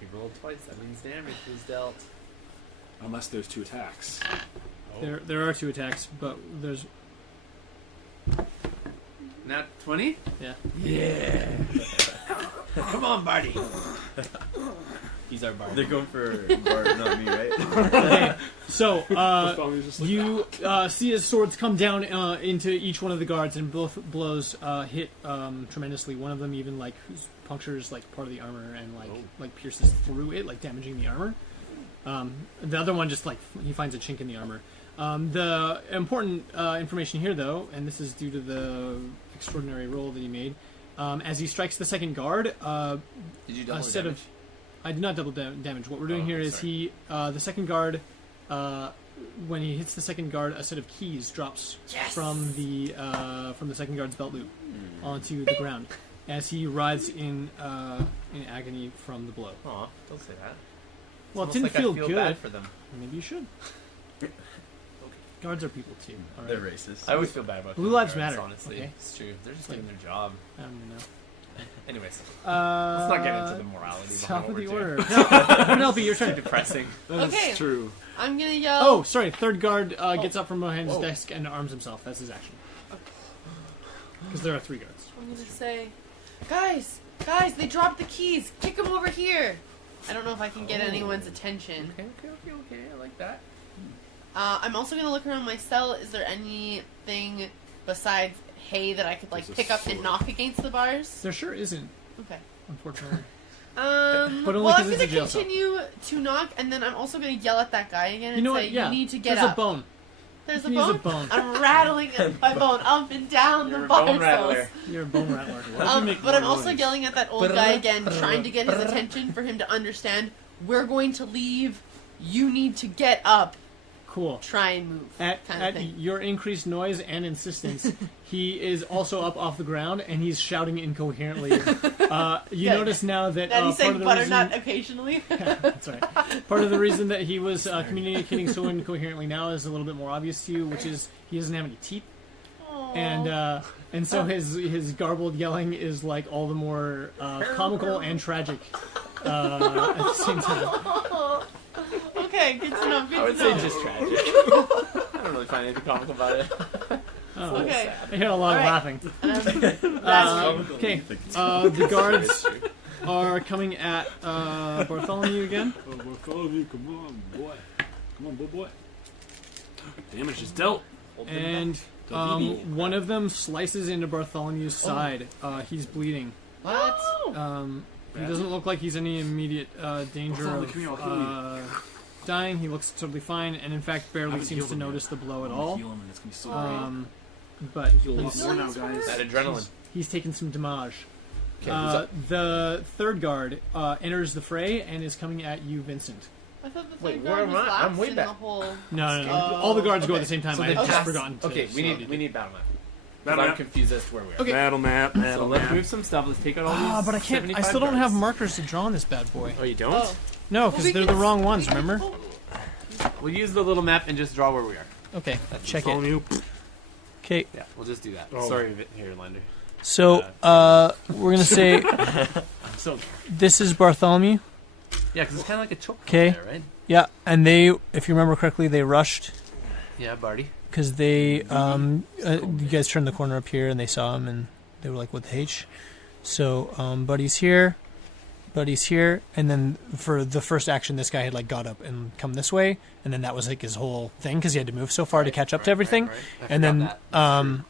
He rolled twice. That means damage was dealt. Unless there's 2 attacks. There are 2 attacks, but there's Nat 20? yeah. Yeah. Come on, Barty. He's our bard. They're going for Bart, not me, right? Okay, so Bartholomew's just like, you see his swords come down into each one of the guards, and both blows hit tremendously. One of them even like punctures like part of the armor and like pierces through it, like damaging the armor. The other one just like he finds a chink in the armor. The important information here, though, and this is due to the extraordinary roll that he made, as he strikes the second guard, Did you double a set damage? of I did not double damage. What we're doing here is sorry. the second guard, when he hits the second guard, a set of keys drops from the second guard's belt loop onto the ground as he writhes in agony from the blow. Aw, don't say that. Well, it Almost didn't like feel I feel good. bad for them. Maybe you should. Guards are people too. All right. They're racist. I always feel bad about Blue killing lives guards, matter, Honestly, okay? it's true. They're just doing their job. I don't know. Anyways, Let's let's not get into the morality. Top of behind the what we're order. doing. Penelope, your turn. Depressing. That's Okay. true. I'm gonna yell. Oh, sorry. Third guard gets up from behind his desk and arms himself. That's his action. Because there are 3 guards. I'm gonna say, guys, they dropped the keys. Kick them over here. I don't know if I can get anyone's attention. Okay. I like that. I'm also gonna look around my cell. Is there anything besides hay that I could like There's a pick up and sword. knock against the bars? There sure isn't, Okay. unfortunately. But only well, 'cause I'm it's a gonna jail cell. continue to knock, and then I'm also gonna yell at that guy again and You know say, what? Yeah. "You need to get There's up." a bone. There's You a can use bone. a bone. I'm rattling my bone up and down You're the a bar bone cells. rattler. You're a bone rattler. But I'm also yelling at that old guy again, trying to get his attention for him to understand. We're going to leave. You need to get up. Cool. Try and move. At kind of thing. your increased noise and insistence, he is also up off the ground and he's shouting incoherently. You Good. notice now that That he's part saying of the butternut reason, occasionally. that's right. Part of the reason that he was communicating so incoherently now is a little bit more obvious to you, which is he doesn't have any teeth, and so his garbled yelling is like all the more comical and tragic at the same time. Okay, good to know. Good I would to know. say just tragic. I don't really find anything comical about it. Oh, Okay. I hear a lot of All right. laughing. Last Okay, the guards are coming at Bartholomew again. Oh, Bartholomew, come on, boy. Come on, boy. Damage is dealt. And one of them slices into Bartholomew's side. He's bleeding. What? He doesn't look like he's any immediate danger Bartholomew, come here, I'll heal of dying. He looks totally fine, and in fact barely haven't seems healed to him yet. notice the blow at I'm gonna all. heal him and it's gonna be so great. But Heal a lot he's, more now, guys. That adrenaline. he's taken some damage. Okay, who's up? The third guard enters the fray and is coming at you, Vincent. I thought the Wait, third where guard am was I? last I'm way in back. the whole. No. Oh, All the guards go at okay. the same time. So I they've just passed- forgotten to. Okay, we need battle map. 'Cause Battle I'm map. confused as to where we are. Okay. Battle map, So battle let's map. move some stuff. Let's take out all these. But I can't. I 75 still don't have guards. markers to draw on this bad boy. Oh, you don't? Oh. No, Well, because we they're can the wrong s- ones. we can- Remember? We'll use the little map and just draw where we are. Okay, check it. Bartholomew. Okay, Yeah, we'll just do that. Oh. Sorry, here, Lander. so we're gonna say So this is Bartholomew. yeah, because it's kind of like a choke. Okay. There, right? Yeah, and they, if you remember correctly, they rushed Yeah, Barty. because they, you guys turned the corner up here and they saw him and they were like, "What the H?" So, Buddy's here, and then for the first action, this guy had like got up and come this way, and then that was like his whole thing because he had to move so far to catch up to everything, Right. I and then, forgot that.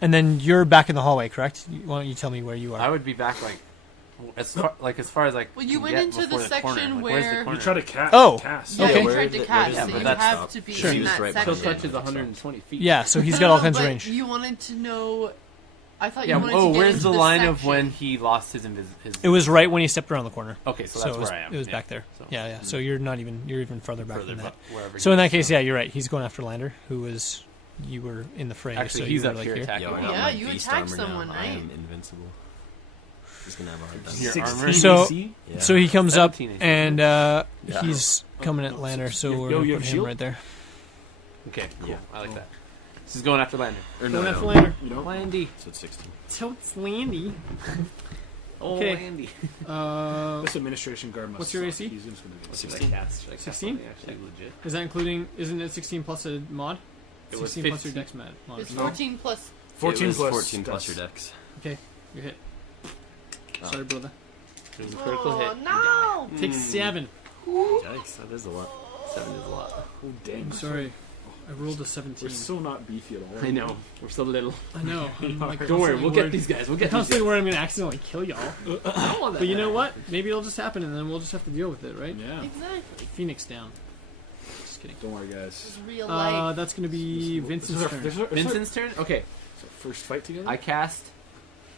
and then you're back in the hallway, correct? Why don't you tell me where you I are? would be back as far as like. Well, you can went get into before the corner. section Like, where's the where- corner? You try to cast. Oh. Cast. Yeah, Okay. you Where tried to did- catch, where so did you that have stop? to be Sure. in He was that right section. Close behind touch is you. 120 feet. Yeah, so he's got all kinds of but range. You wanted to know. I thought Yeah. you wanted Oh, to get where's into the line of section. when he lost his It was right when he stepped around the corner. Okay, so So that's it was, where I am. it was Yeah. back there. So- Yeah. So you're even further back Further than that. wherever. So he in that is. case, yeah, you're right. He's going after Lander, who was you were in the fray. Actually, so he's you were up like here here. attacking. Yo, I me. got Yeah, my you beast attacked armor someone, now. I right? am invincible. He's gonna have a hard time. Your 16 armor. So- AC? Yeah. So he comes up 17 AC. and Yeah. he's coming at Lander. So Yo, we're you gonna have put him shield? right there. Okay, cool. Yeah. I like that. This is going after Lander. Or Going no, after no. Lander. You know? Landy. So it's 16. Totes Landy. Oh, Okay. Landy. This administration guard must What's your suck. AC? He's just gonna get 16. Should I cast 16? something actually legit? Is that including? Isn't it 16 plus a mod? It was 16 plus your 15. dex mod. It's No. 14 plus. 14 it was plus 14 plus dex. your dex. Okay, you hit. Oh. Sorry, brother. There's a critical hit. Oh no! Take 7. Yikes, that is a lot. 7 is a lot. Oh, dang. I'm sorry. I rolled a 17. We're so not beefy at all. I know. We're so little. I know. I'm like Don't worry, constantly we'll get worried- these guys. We'll get these Constantly guys. worried I'm going to accidentally kill y'all. I don't want that But you to know happen. what? Maybe it'll just happen and then we'll just have to deal with it, right? Yeah. Exactly. Phoenix down. Just kidding. Don't worry, This guys. is real life. That's going to be Vincent's turn. Vincent's turn? Okay. First fight together? I cast.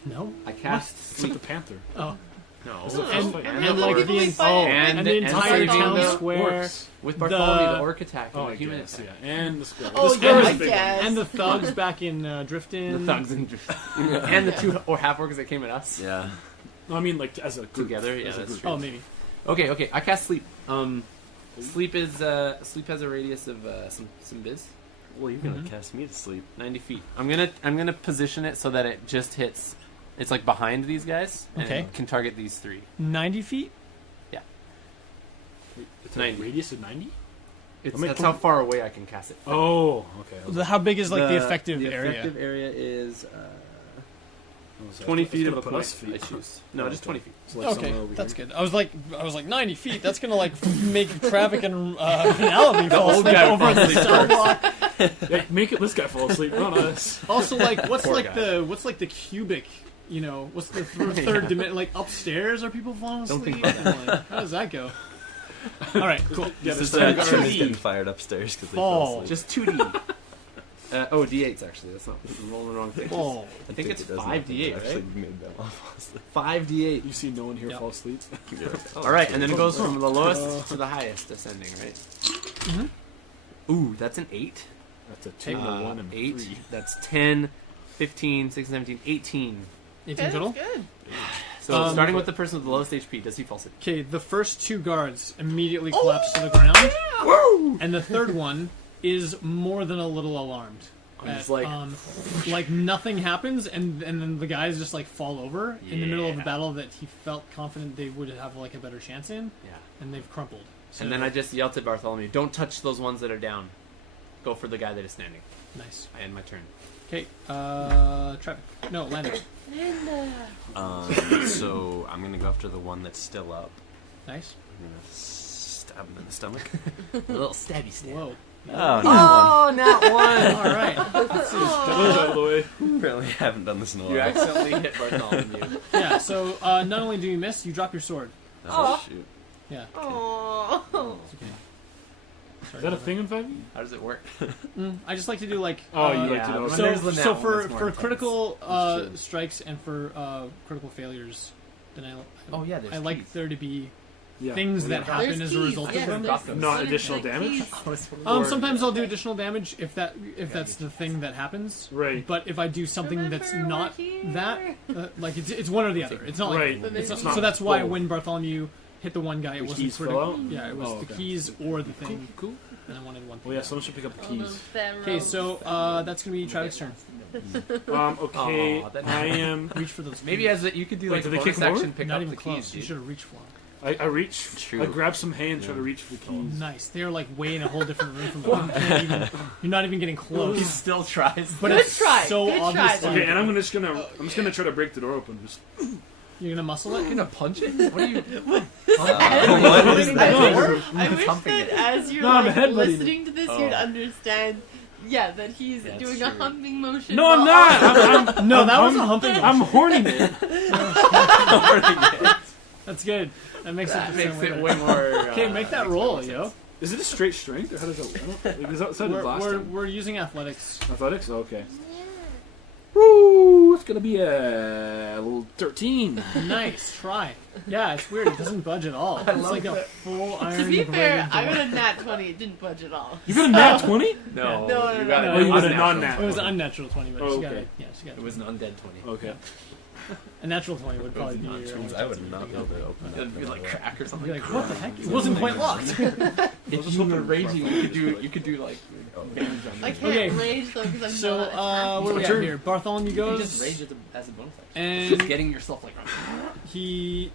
No? I cast. Except the Panther. Oh. No. This is the And, first fight. and, the like people the, we fight. and the entire saving town the square. Orcs. With Bartholomew, the the- orc attack. Oh, and I the human guess, attack. yeah. And the square. Oh, The square yeah, is I big. guess. And the thugs back in Driftin. The thugs and and the 2 or half orcs that came at us Yeah. No, I mean, like, as a group. together. Yeah, As a that's group. true. Oh, maybe. Okay. I cast sleep. Sleep has a radius of some biz. Well, you're gonna Mhm. cast me to sleep. 90 feet. I'm gonna position it so that it just hits. It's like behind these guys. And Okay. it can target these 3. 90 feet? It's a 90. Radius of 90? That's how far away I can cast it. Oh, okay. How big is like the effective the area? effective area is So 20 it's feet gonna of a put us point. I feet. choose. No, Oh, just okay. 20 feet. So, like, Okay, somewhere over that's here. good. I was like 90 feet. That's gonna like make traffic and Penelope fall old asleep guy over falls the asleep sidewalk. Yeah, make it this guy fall asleep, not us. Also, like, what's Poor like guy. the cubic? You know, what's the third dimension? Like upstairs, are people falling Don't asleep? think about And, like, how does that go? All right, cool. Yeah, This this is The Got tune it. is getting fired upstairs because they Fall. fell asleep. Just 2d. D8s actually. That's not I'm rolling the wrong thing. Oh, I think it's it does 5d8, nothing to actually right? made them all fall asleep. 5d8. You see no one here Yep. fall asleep? All right, and then it goes from the lowest to the highest, ascending, right? Mm-hmm. Ooh, that's an 8. That's a 2, a 1, and 8. 3. That's 10, 15, 16, 17, 18. 18 Okay, total. that's good. So starting with the person with the lowest HP, does he fall asleep? Okay, the first 2 guards immediately collapse to the ground, Woo! and the third one is more than a little alarmed. He's like- like nothing happens, and then the guys just like fall over in the middle of a Yeah. battle that he felt confident they would have like a better chance in, Yeah. and they've crumpled. So, And then I just yelled to Bartholomew, "Don't touch those ones that are down. Go for the guy that is standing." nice. I end my turn. Okay, Trevor. No, Landon. So I'm gonna go after the one that's still up. Nice. I'm gonna stab him in the stomach. A little stabby stab. Whoa. Oh, Oh, not one. All right. That was out of the way. Really haven't done this in a while. You accidentally hit Bartholomew. Yeah. So not only do you miss, you drop your sword. Oh, shoot. Yeah. Oh. It's okay. Is that a thing in 5e? How does it work? I just like to do like. Oh, you like yeah, to know. when So, there's the so now, for it's more for intense. critical That's true. strikes and for critical failures, then Oh, yeah, there's I like keys. there to be Yeah. things Well, that yeah. happen There's as a keys. result Yes, of them. there's Not keys. additional There's damage? keys. Sometimes I'll do additional damage if that's the thing that happens. Right. But if I do something that's Remember, not we're here. that, like it's one or the other. It's not like Right. it's It's not, not so that's why both. when Bartholomew hit the one guy, it The wasn't keys critical. fell out? Yeah, it was Oh, the okay. keys or the thing, Cool. and I wanted one. Well, yeah, someone should pick up the keys. Okay, so that's gonna be Travik's turn. Okay, Aw, that- I am. Reach for those. Maybe keys. as you could do Wait, like did a they kick bonus him over? action, pick not up even the close. keys. You Dude. should have reached for them. I reach. True. I grab some hay and try Yeah. to reach for the keys. Nice. They're like way in a whole different room from you. Can't even- You're not even getting He close. still tries. But Good it's try. so Good try, obvious. though. Okay, and I'm just gonna try to break the door open. Just You're gonna muscle You're it. gonna punch it? What are you? What What is is that? I wish Humping that it. as you're No, I'm like, headbutting listening to this, you'd Oh. understand. Yeah, that he's That's doing a true. humping motion. no, I'm while not. I'm, No, I'm, that was I'm, a humping. I'm horny man. That's good. That makes That it makes sound way it better. way more. Okay, make that makes roll, more yo. sense. Is it a straight strength or how does that? I don't, like, is that sounded last time? We're using athletics. Athletics. Okay. Woo! It's gonna be a little 13. Nice try. Yeah, it's weird. It doesn't budge at all. It's love like a that. full To iron. be fair, braided I door. got a nat 20. It didn't budge at all. You got a nat 20? No, No, you no, got no, it. no, It you was got a a non-nat. It was an unnatural 20, but Oh, she got okay. it. Yeah, she got It it. was an undead 20. Okay. A natural 20 would probably be not your true. only I would chance not of be able beating to it. open It'd be like crack or You'd something. be like, what the heck? It wasn't quite locked. If you were raging, you could do like damage on I me. can't Okay. rage though because I'm So, not attacking. where are we Sure. at here? Bartholomew You can goes, just rage as a bonus action. and Just getting yourself like. he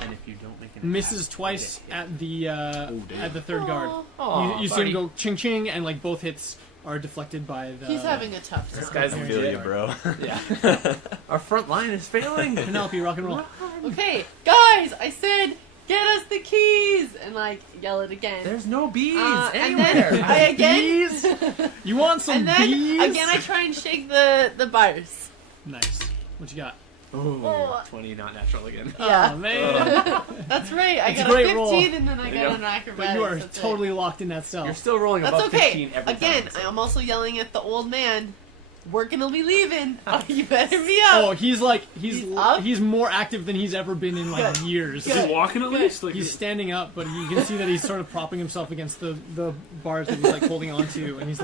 And if you don't make an misses attack, twice you get hit. at the third guard. Aw, You see buddy. him go ching ching, and like both hits are deflected by the. He's having a tough time. This guy's I legit. feel you, bro. Yeah. Our front line is failing. Penelope, rock and roll. Okay, guys, I said, get us the keys! And, like, yell it again. There's no bees And anywhere. then I again... You want some and then, bees? again, I try and shake the bars. Nice. What you got? Oh, 20 not natural again. Yeah. Oh, man. That's right. I It's a got a great 15 roll. and then I There got you an acrobatics. But you are That's it. totally locked in that cell. You're still rolling That's above okay. 15 every Again, time. so- I'm also yelling at the old man. We're gonna be leaving. Oh, you better be up. Oh, he's up? he's more active than he's ever been in like Good. years. Is he walking at least? Like, He's standing up, but you can see that he's sort of propping himself against the bars that he's like holding onto, and he's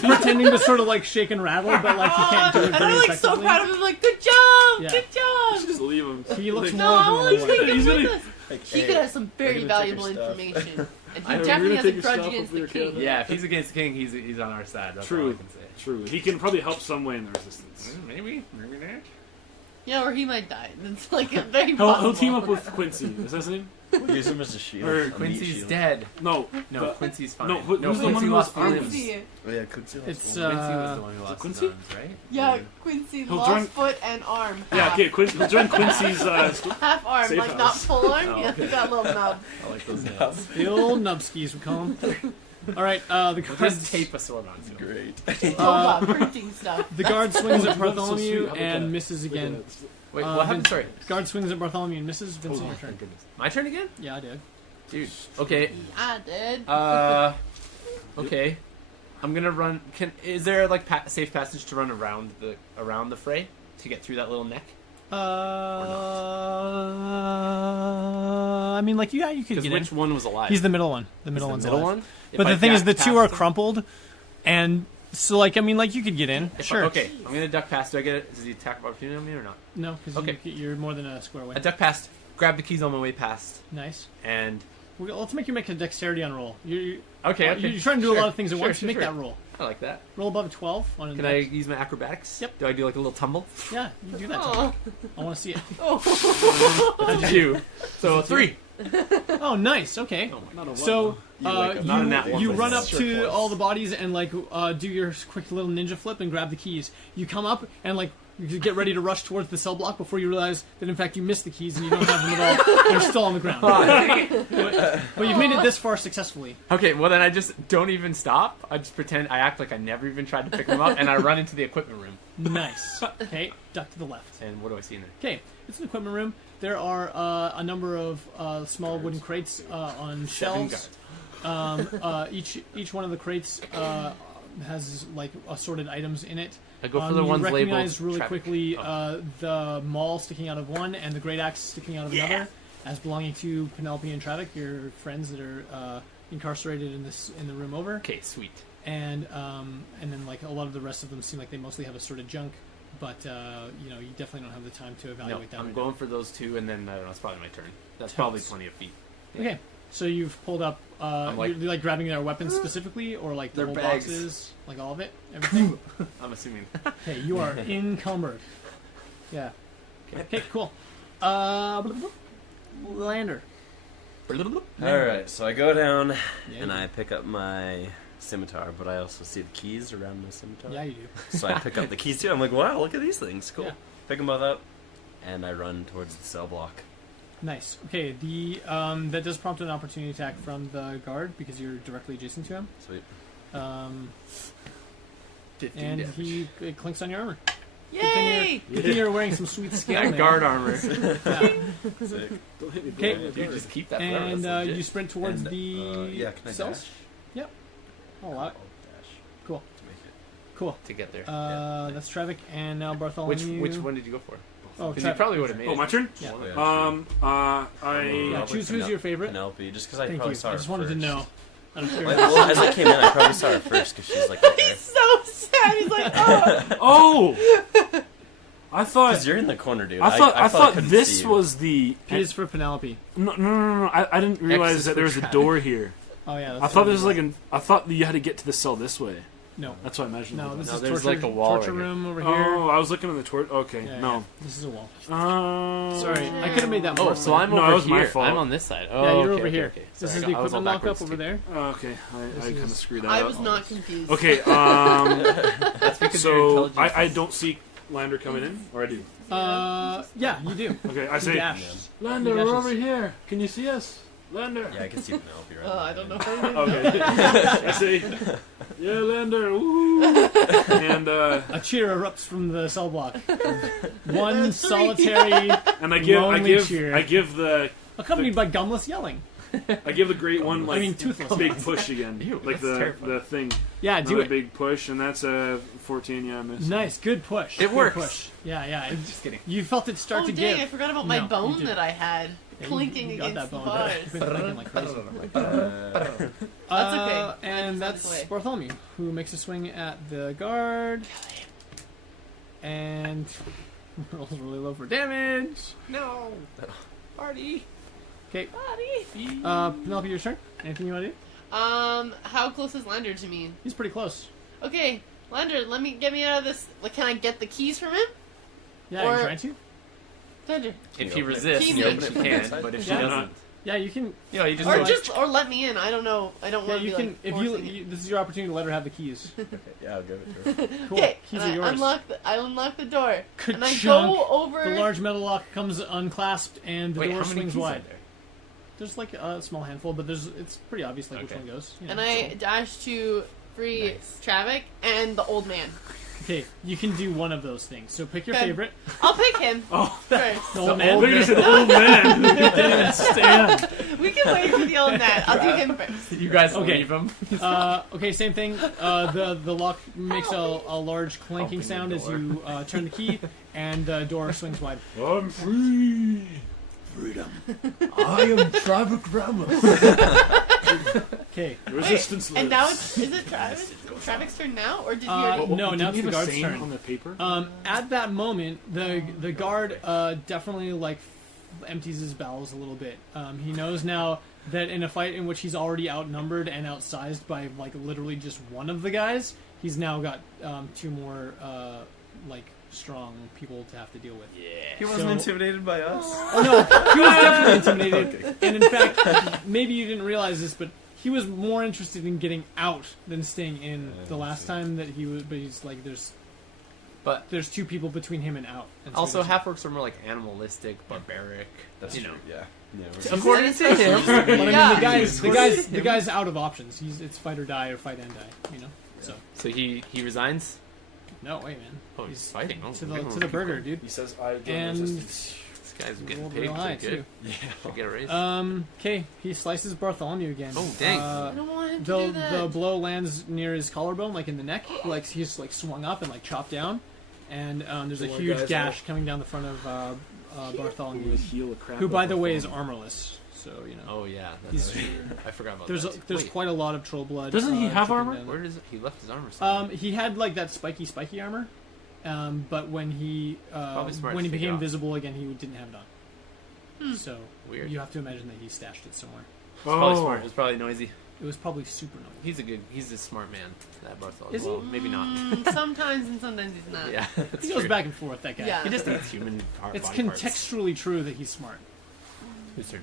pretending to sort of like shake and rattle, but like he can't do it And very I'm like so effectively. proud of him. Like, good job, Yeah. good job. just leave him. He looks No, more I than want to annoyed. take him He's with gonna- us. Like, He hey, could have some very we're gonna take valuable your stuff. information. And he I know, definitely we're has gonna a take your grudge stuff against if we the were killed. king. Yeah, if he's against the king, he's on our side. That's all I True. can say. True. He can probably help some way in the resistance. Maybe not. Yeah, or he might die. It's like a very He'll possible. team up with Quincy. Is that his name? Use him as a shield. Or a meat Quincy's shield. dead. No. No, the- Quincy's fine. no, who's the one Quincy who lost lost arms? limbs. Quincy. Oh yeah, Quincy. It's Quincy was the one who lost his Quincy? arms, right? Yeah, Quincy He'll lost join- foot and arm. Yeah, Half. okay. He'll join Quincy's. Half arm, Safe like house. not full arm. Oh, Yeah, okay. he got a little nub. I like those names. The old nubskis, we call him. All right, the We'll guards. just tape a sword onto him. Great. Printing stuff. The guard swings at That's so sweet. Bartholomew How about and that? misses again. Wait, what happened? Sorry. Guard swings at Bartholomew and misses. Vincent, Oh, your turn. thank goodness. My turn again? Yeah, I did. Dude. Okay. I did. Okay. I'm gonna run. Is there like safe passage to run around the fray to get through that little neck? I mean, like, yeah, you could Because get which in. one was alive? He's the middle one. The Is middle the one's middle alive. one. If But I the thing is, duck the two are past him- crumpled, and so, like, I mean, like, you could get in. Sure. Okay, I'm gonna duck past. Do I get it? Does he attack of opportunity on me or not? No, because Okay. you're more than a square away. I duck past, grab the keys on my way past, Nice. and Let's make you make a dexterity on a roll. You're okay. you're trying to do Sure. a lot of things at Sure, once. sure, Make sure. that roll. I like that. Roll above a 12 on a Can I dex. use my acrobatics? Yep. Do I do like a little tumble? Yeah, you do that. Oh. Tom. I want to see it. How'd you do? So 3. Oh, nice. Okay. Not a what, So You wake up, not in that one, you but run it's up sure to close. all the bodies and like do your quick little ninja flip and grab the keys. You come up and like you get ready to rush towards the cell block before you realize that in fact you missed the keys and you don't have them at all. They're still on the ground. But you've made it this far successfully. Okay, well then I just don't even stop. I just pretend I act like I never even tried to pick them up, and I run into the equipment room. Nice. Okay, duck to the left. And what do I see in there? Okay, it's an equipment room. There are a number of small wooden crates on 7 shelves. guards. Each one of the crates has like assorted items in it. I go for the you ones recognize labeled really traffic. quickly Oh. the maul sticking out of one and the great axe sticking out of another, as belonging to Penelope and Travic, your friends that are incarcerated in the room over. Okay, sweet. And then like a lot of the rest of them seem like they mostly have assorted junk, but you definitely don't have the time to No, evaluate that. I'm right going for those 2, and then I don't know. It's probably my turn. That's Totes. probably plenty of feet. now. Okay, so you've pulled up. I'm like- you're like grabbing their weapons specifically, or like the Their whole bags. boxes, like all of it, everything. I'm assuming. Okay, you are encumbered. Yeah. Okay, cool. Lander. Alright, so I go down Yeah, and you I pick up my scimitar, but I also see the keys around my scimitar. Yeah, you do. So I pick up the keys too. I'm like, wow, look at these things. Cool. Yeah. Pick them both up, and I run towards the cell block. Nice. Okay, the that does prompt an opportunity attack from the guard because you're directly adjacent to him. Sweet. 15 And damage. he it clinks on your armor. Yay! Good thing you're wearing some sweet scale That mail. guard armor. Yeah. Sick. Okay. Dude, just keep that forever. And That's legit. you sprint towards And, the yeah, can I cells. dash? Yep. I'll allow it. Dash. Cool. To make it. Cool. to get there. Yeah. That's Travic and now Bartholomew. Which one did you go for? Oh, Because you Travic. probably would have made Oh, it. my turn? Yeah. Oh, yeah, I Yeah, Probably choose who's your favorite. Penelope, just because I Thank probably you. saw I her just wanted to first. know. Out of Well, curiosity. well, as I came in, I probably saw her first because she's like right there. He's so sad. He's like, oh. Oh, I thought Because you're in the corner, dude. I thought I couldn't see this you. was the. P is for Penelope. No. I didn't realize is that for there was a traffic. door here. Oh yeah. That's I thought what this was it like I thought that you had to get to the cell this way. No. That's what I imagined. No, this No, is there's torture, like a wall torture right here. room over here. Oh, I was looking at the torch. Okay, Yeah, no. yeah. This is a wall. Sorry, I could have made that Oh, more. so I'm No, over it was my here. fault. I'm on this side. Oh, Yeah, you're okay, over okay, here. okay. This Sorry, is the I was all equipment lockup backwards over too. there. Okay, This I kind of is- screwed that I up. was not confused. Okay, That's because you're so intelligent. I don't see Lander coming in, or I do? Yeah, you do. Okay, I You say, dash. Lander, He we're dashes. over here. Can you see us? Lander. Yeah, I can see the Penelope right Oh, I don't know. Okay. I say, yeah, Lander. Woo. And A cheer erupts from the cell block. One Three. solitary, and I Lonely cheer. give the accompanied by gumless yelling. great one like toothless. big push again, Ew, like that's the terrifying. thing. Yeah, do Another it. big push, and that's a 14. Yeah, I missed. Nice, good push. It Good works. push. Yeah. Just kidding. You felt it start Oh to dang! give. I forgot about my No, you bone didn't. that I had Yeah, clinking you got against that the bone. bars. You've been clinking like crazy. That's okay. And That's that's way. Bartholomew, who makes a swing at the guard. And rolls really low for damage. No. Party. Okay, Buddy. Penelope, your turn. Anything you want to do? How close is Lander to me? He's pretty close. Okay, Lander, get me out of this. Like, can I get the keys from him? Yeah, Or- you're trying to? Lander. If you he open it? resists, Can you you- open it, you can. But if she Yeah. doesn't, Yeah, you can. you know, you just Or go or let me in. I don't know. I don't Yeah, want to you be can. like If forcing you, this is your opportunity to let her have the keys. Yeah, I'll give it to her. Cool. Okay, Keys and are yours. I unlock the door, and I Ka-chunk. go over. The large metal lock comes unclasped, and the Wait, door how many swings keys wide. are there? There's like a small handful, but it's pretty obvious like which Okay. one goes. you and know, I so. dash to free Nice. Travik and the old man. Okay, you can do one of those things. So pick your Okay. favorite. I'll pick him Oh, first. The old I man. think you said old man. Didn't stand. We can wait for the old man. I'll do him first. You guys Okay. leave him. Okay, same thing. The lock makes a large clanking Open the sound as door. you turn the key, and the door swings wide. I'm free. Freedom. I am Travik Ramos. Okay. Resistance And lives. now is it Travik's turn now, or did he already? No, now it's Did the you have a guard's saying turn. on the paper. At that moment, the guard definitely like empties his bowels a little bit. He knows now that in a fight in which he's already outnumbered and outsized by like literally just one of the guys, he's now got two more like strong people to have to deal with. He wasn't So- intimidated by us. Oh no, he was definitely intimidated. And in fact, maybe you didn't realize this, but he was more interested in getting out than staying in the last time that he was. But he's like, there's two people between him and out. And so Also, he doesn't- half-orcs are more like animalistic, barbaric. That's you true. know. Yeah. Yeah. According to him. But I mean, Yeah. the guy's out of options. It's fight or die or fight and die. You know. So So he resigns. no, wait, man. Oh, he's fighting. Oh, To we're gonna the keep burger, going. dude. He says, "I join And resistance." This guy's he getting rolled paid real high pretty good. too. Should get a raise. Okay, he slices Bartholomew again. Oh, dang. I don't want him to The do that. the blow lands near his collarbone, like in the neck. Like he's like swung up and like chopped down, and there's a Poor huge guy's gash coming down the front of He Bartholomew, would heal a crap. who by out the of way is him. armorless. So you know, Oh yeah, He's- that's true. I forgot about there's that. there's Wait, quite a lot of troll blood. Doesn't he have dripping armor? down. Where does he left his armor? somewhere? He had like that spiky armor, but when he Probably smart when he to take it became off. visible again, he didn't have it on. So Weird. you have to imagine that he stashed it somewhere. It's probably Oh. smart. It's probably noisy. It was probably super noisy. He's a smart man. That Bartholomew. Is he? Well, maybe not. Sometimes and sometimes he's not. Yeah, that's He goes true. back and forth. That guy. Yeah. He just eats human It's body parts. contextually true that he's smart. Whose turn?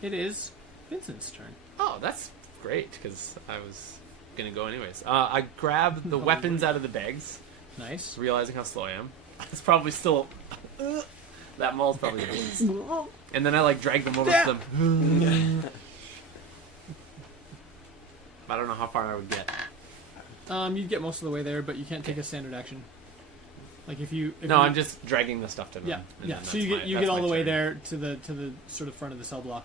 It is Vincent's turn. Oh, that's great because I was gonna go anyways. I grab the weapons out of the bags, Nice. realizing how slow I am. It's probably still. That maul's probably gonna lose. And then I like drag them over to them. I don't know how far I would get. You'd get most of the way there, but you can't take a standard action. Like if you. No, I'm just dragging the stuff to them. Yeah, and yeah. then So that's you my- get that's all my the way turn. there to the sort of front of the cell block.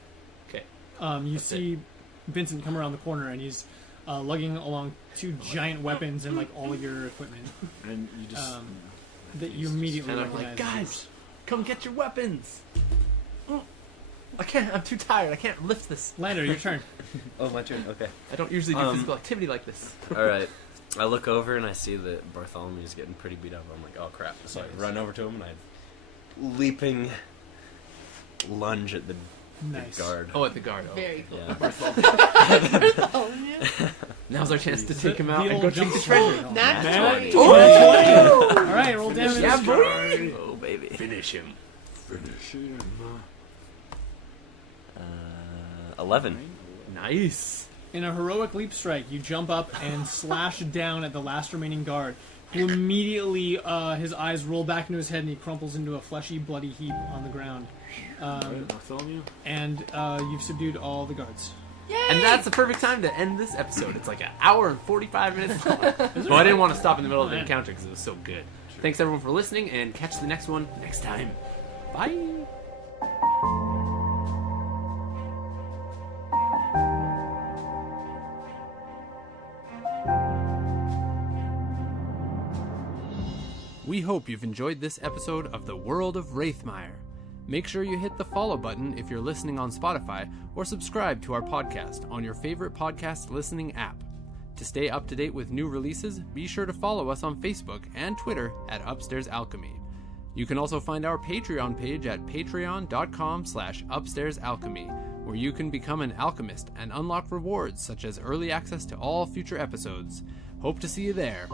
Okay. You That's see Vincent come around the corner and he's lugging along two giant weapons and like all of your equipment And you just. that you immediately And I'm recognize. like, guys, come get your weapons. I can't. I'm too tired. I can't lift this. Lander, your turn. Oh, my turn. Okay. I don't usually do Um, physical activity like this. All right. I look over and I see that Bartholomew's getting pretty beat up. I'm like, oh crap! So I run over to him and I leaping lunge at the Nice. guard. Oh, at the guard. Oh. Very cool. Yeah. Bartholomew? Now's our chance to The- take him out the and old go take jump the start. treasure. Nat Man. 20. All right, roll damage. Yeah, boy. Oh baby. Finish him. 11. Nice. In a heroic leap strike, you jump up and slash down at the last remaining guard, who immediately his eyes roll back into his head and he crumples into a fleshy, bloody heap on the ground. I'm telling you. And you've subdued all the guards. And that's the perfect time to end this episode. It's like an hour and 45 minutes long. But I didn't want to stop in the middle of the encounter because it was so good. Thanks everyone for listening, and catch the next one next time. Bye. We hope you've enjoyed this episode of the World of Raethmire. Make sure you hit the follow button if you're listening on Spotify, or subscribe to our podcast on your favorite podcast listening app. To stay up to date with new releases, be sure to follow us on Facebook and Twitter at Upstairs Alchemy. You can also find our Patreon page at patreon.com/upstairsalchemy, where you can become an alchemist and unlock rewards such as early access to all future episodes. Hope to see you there.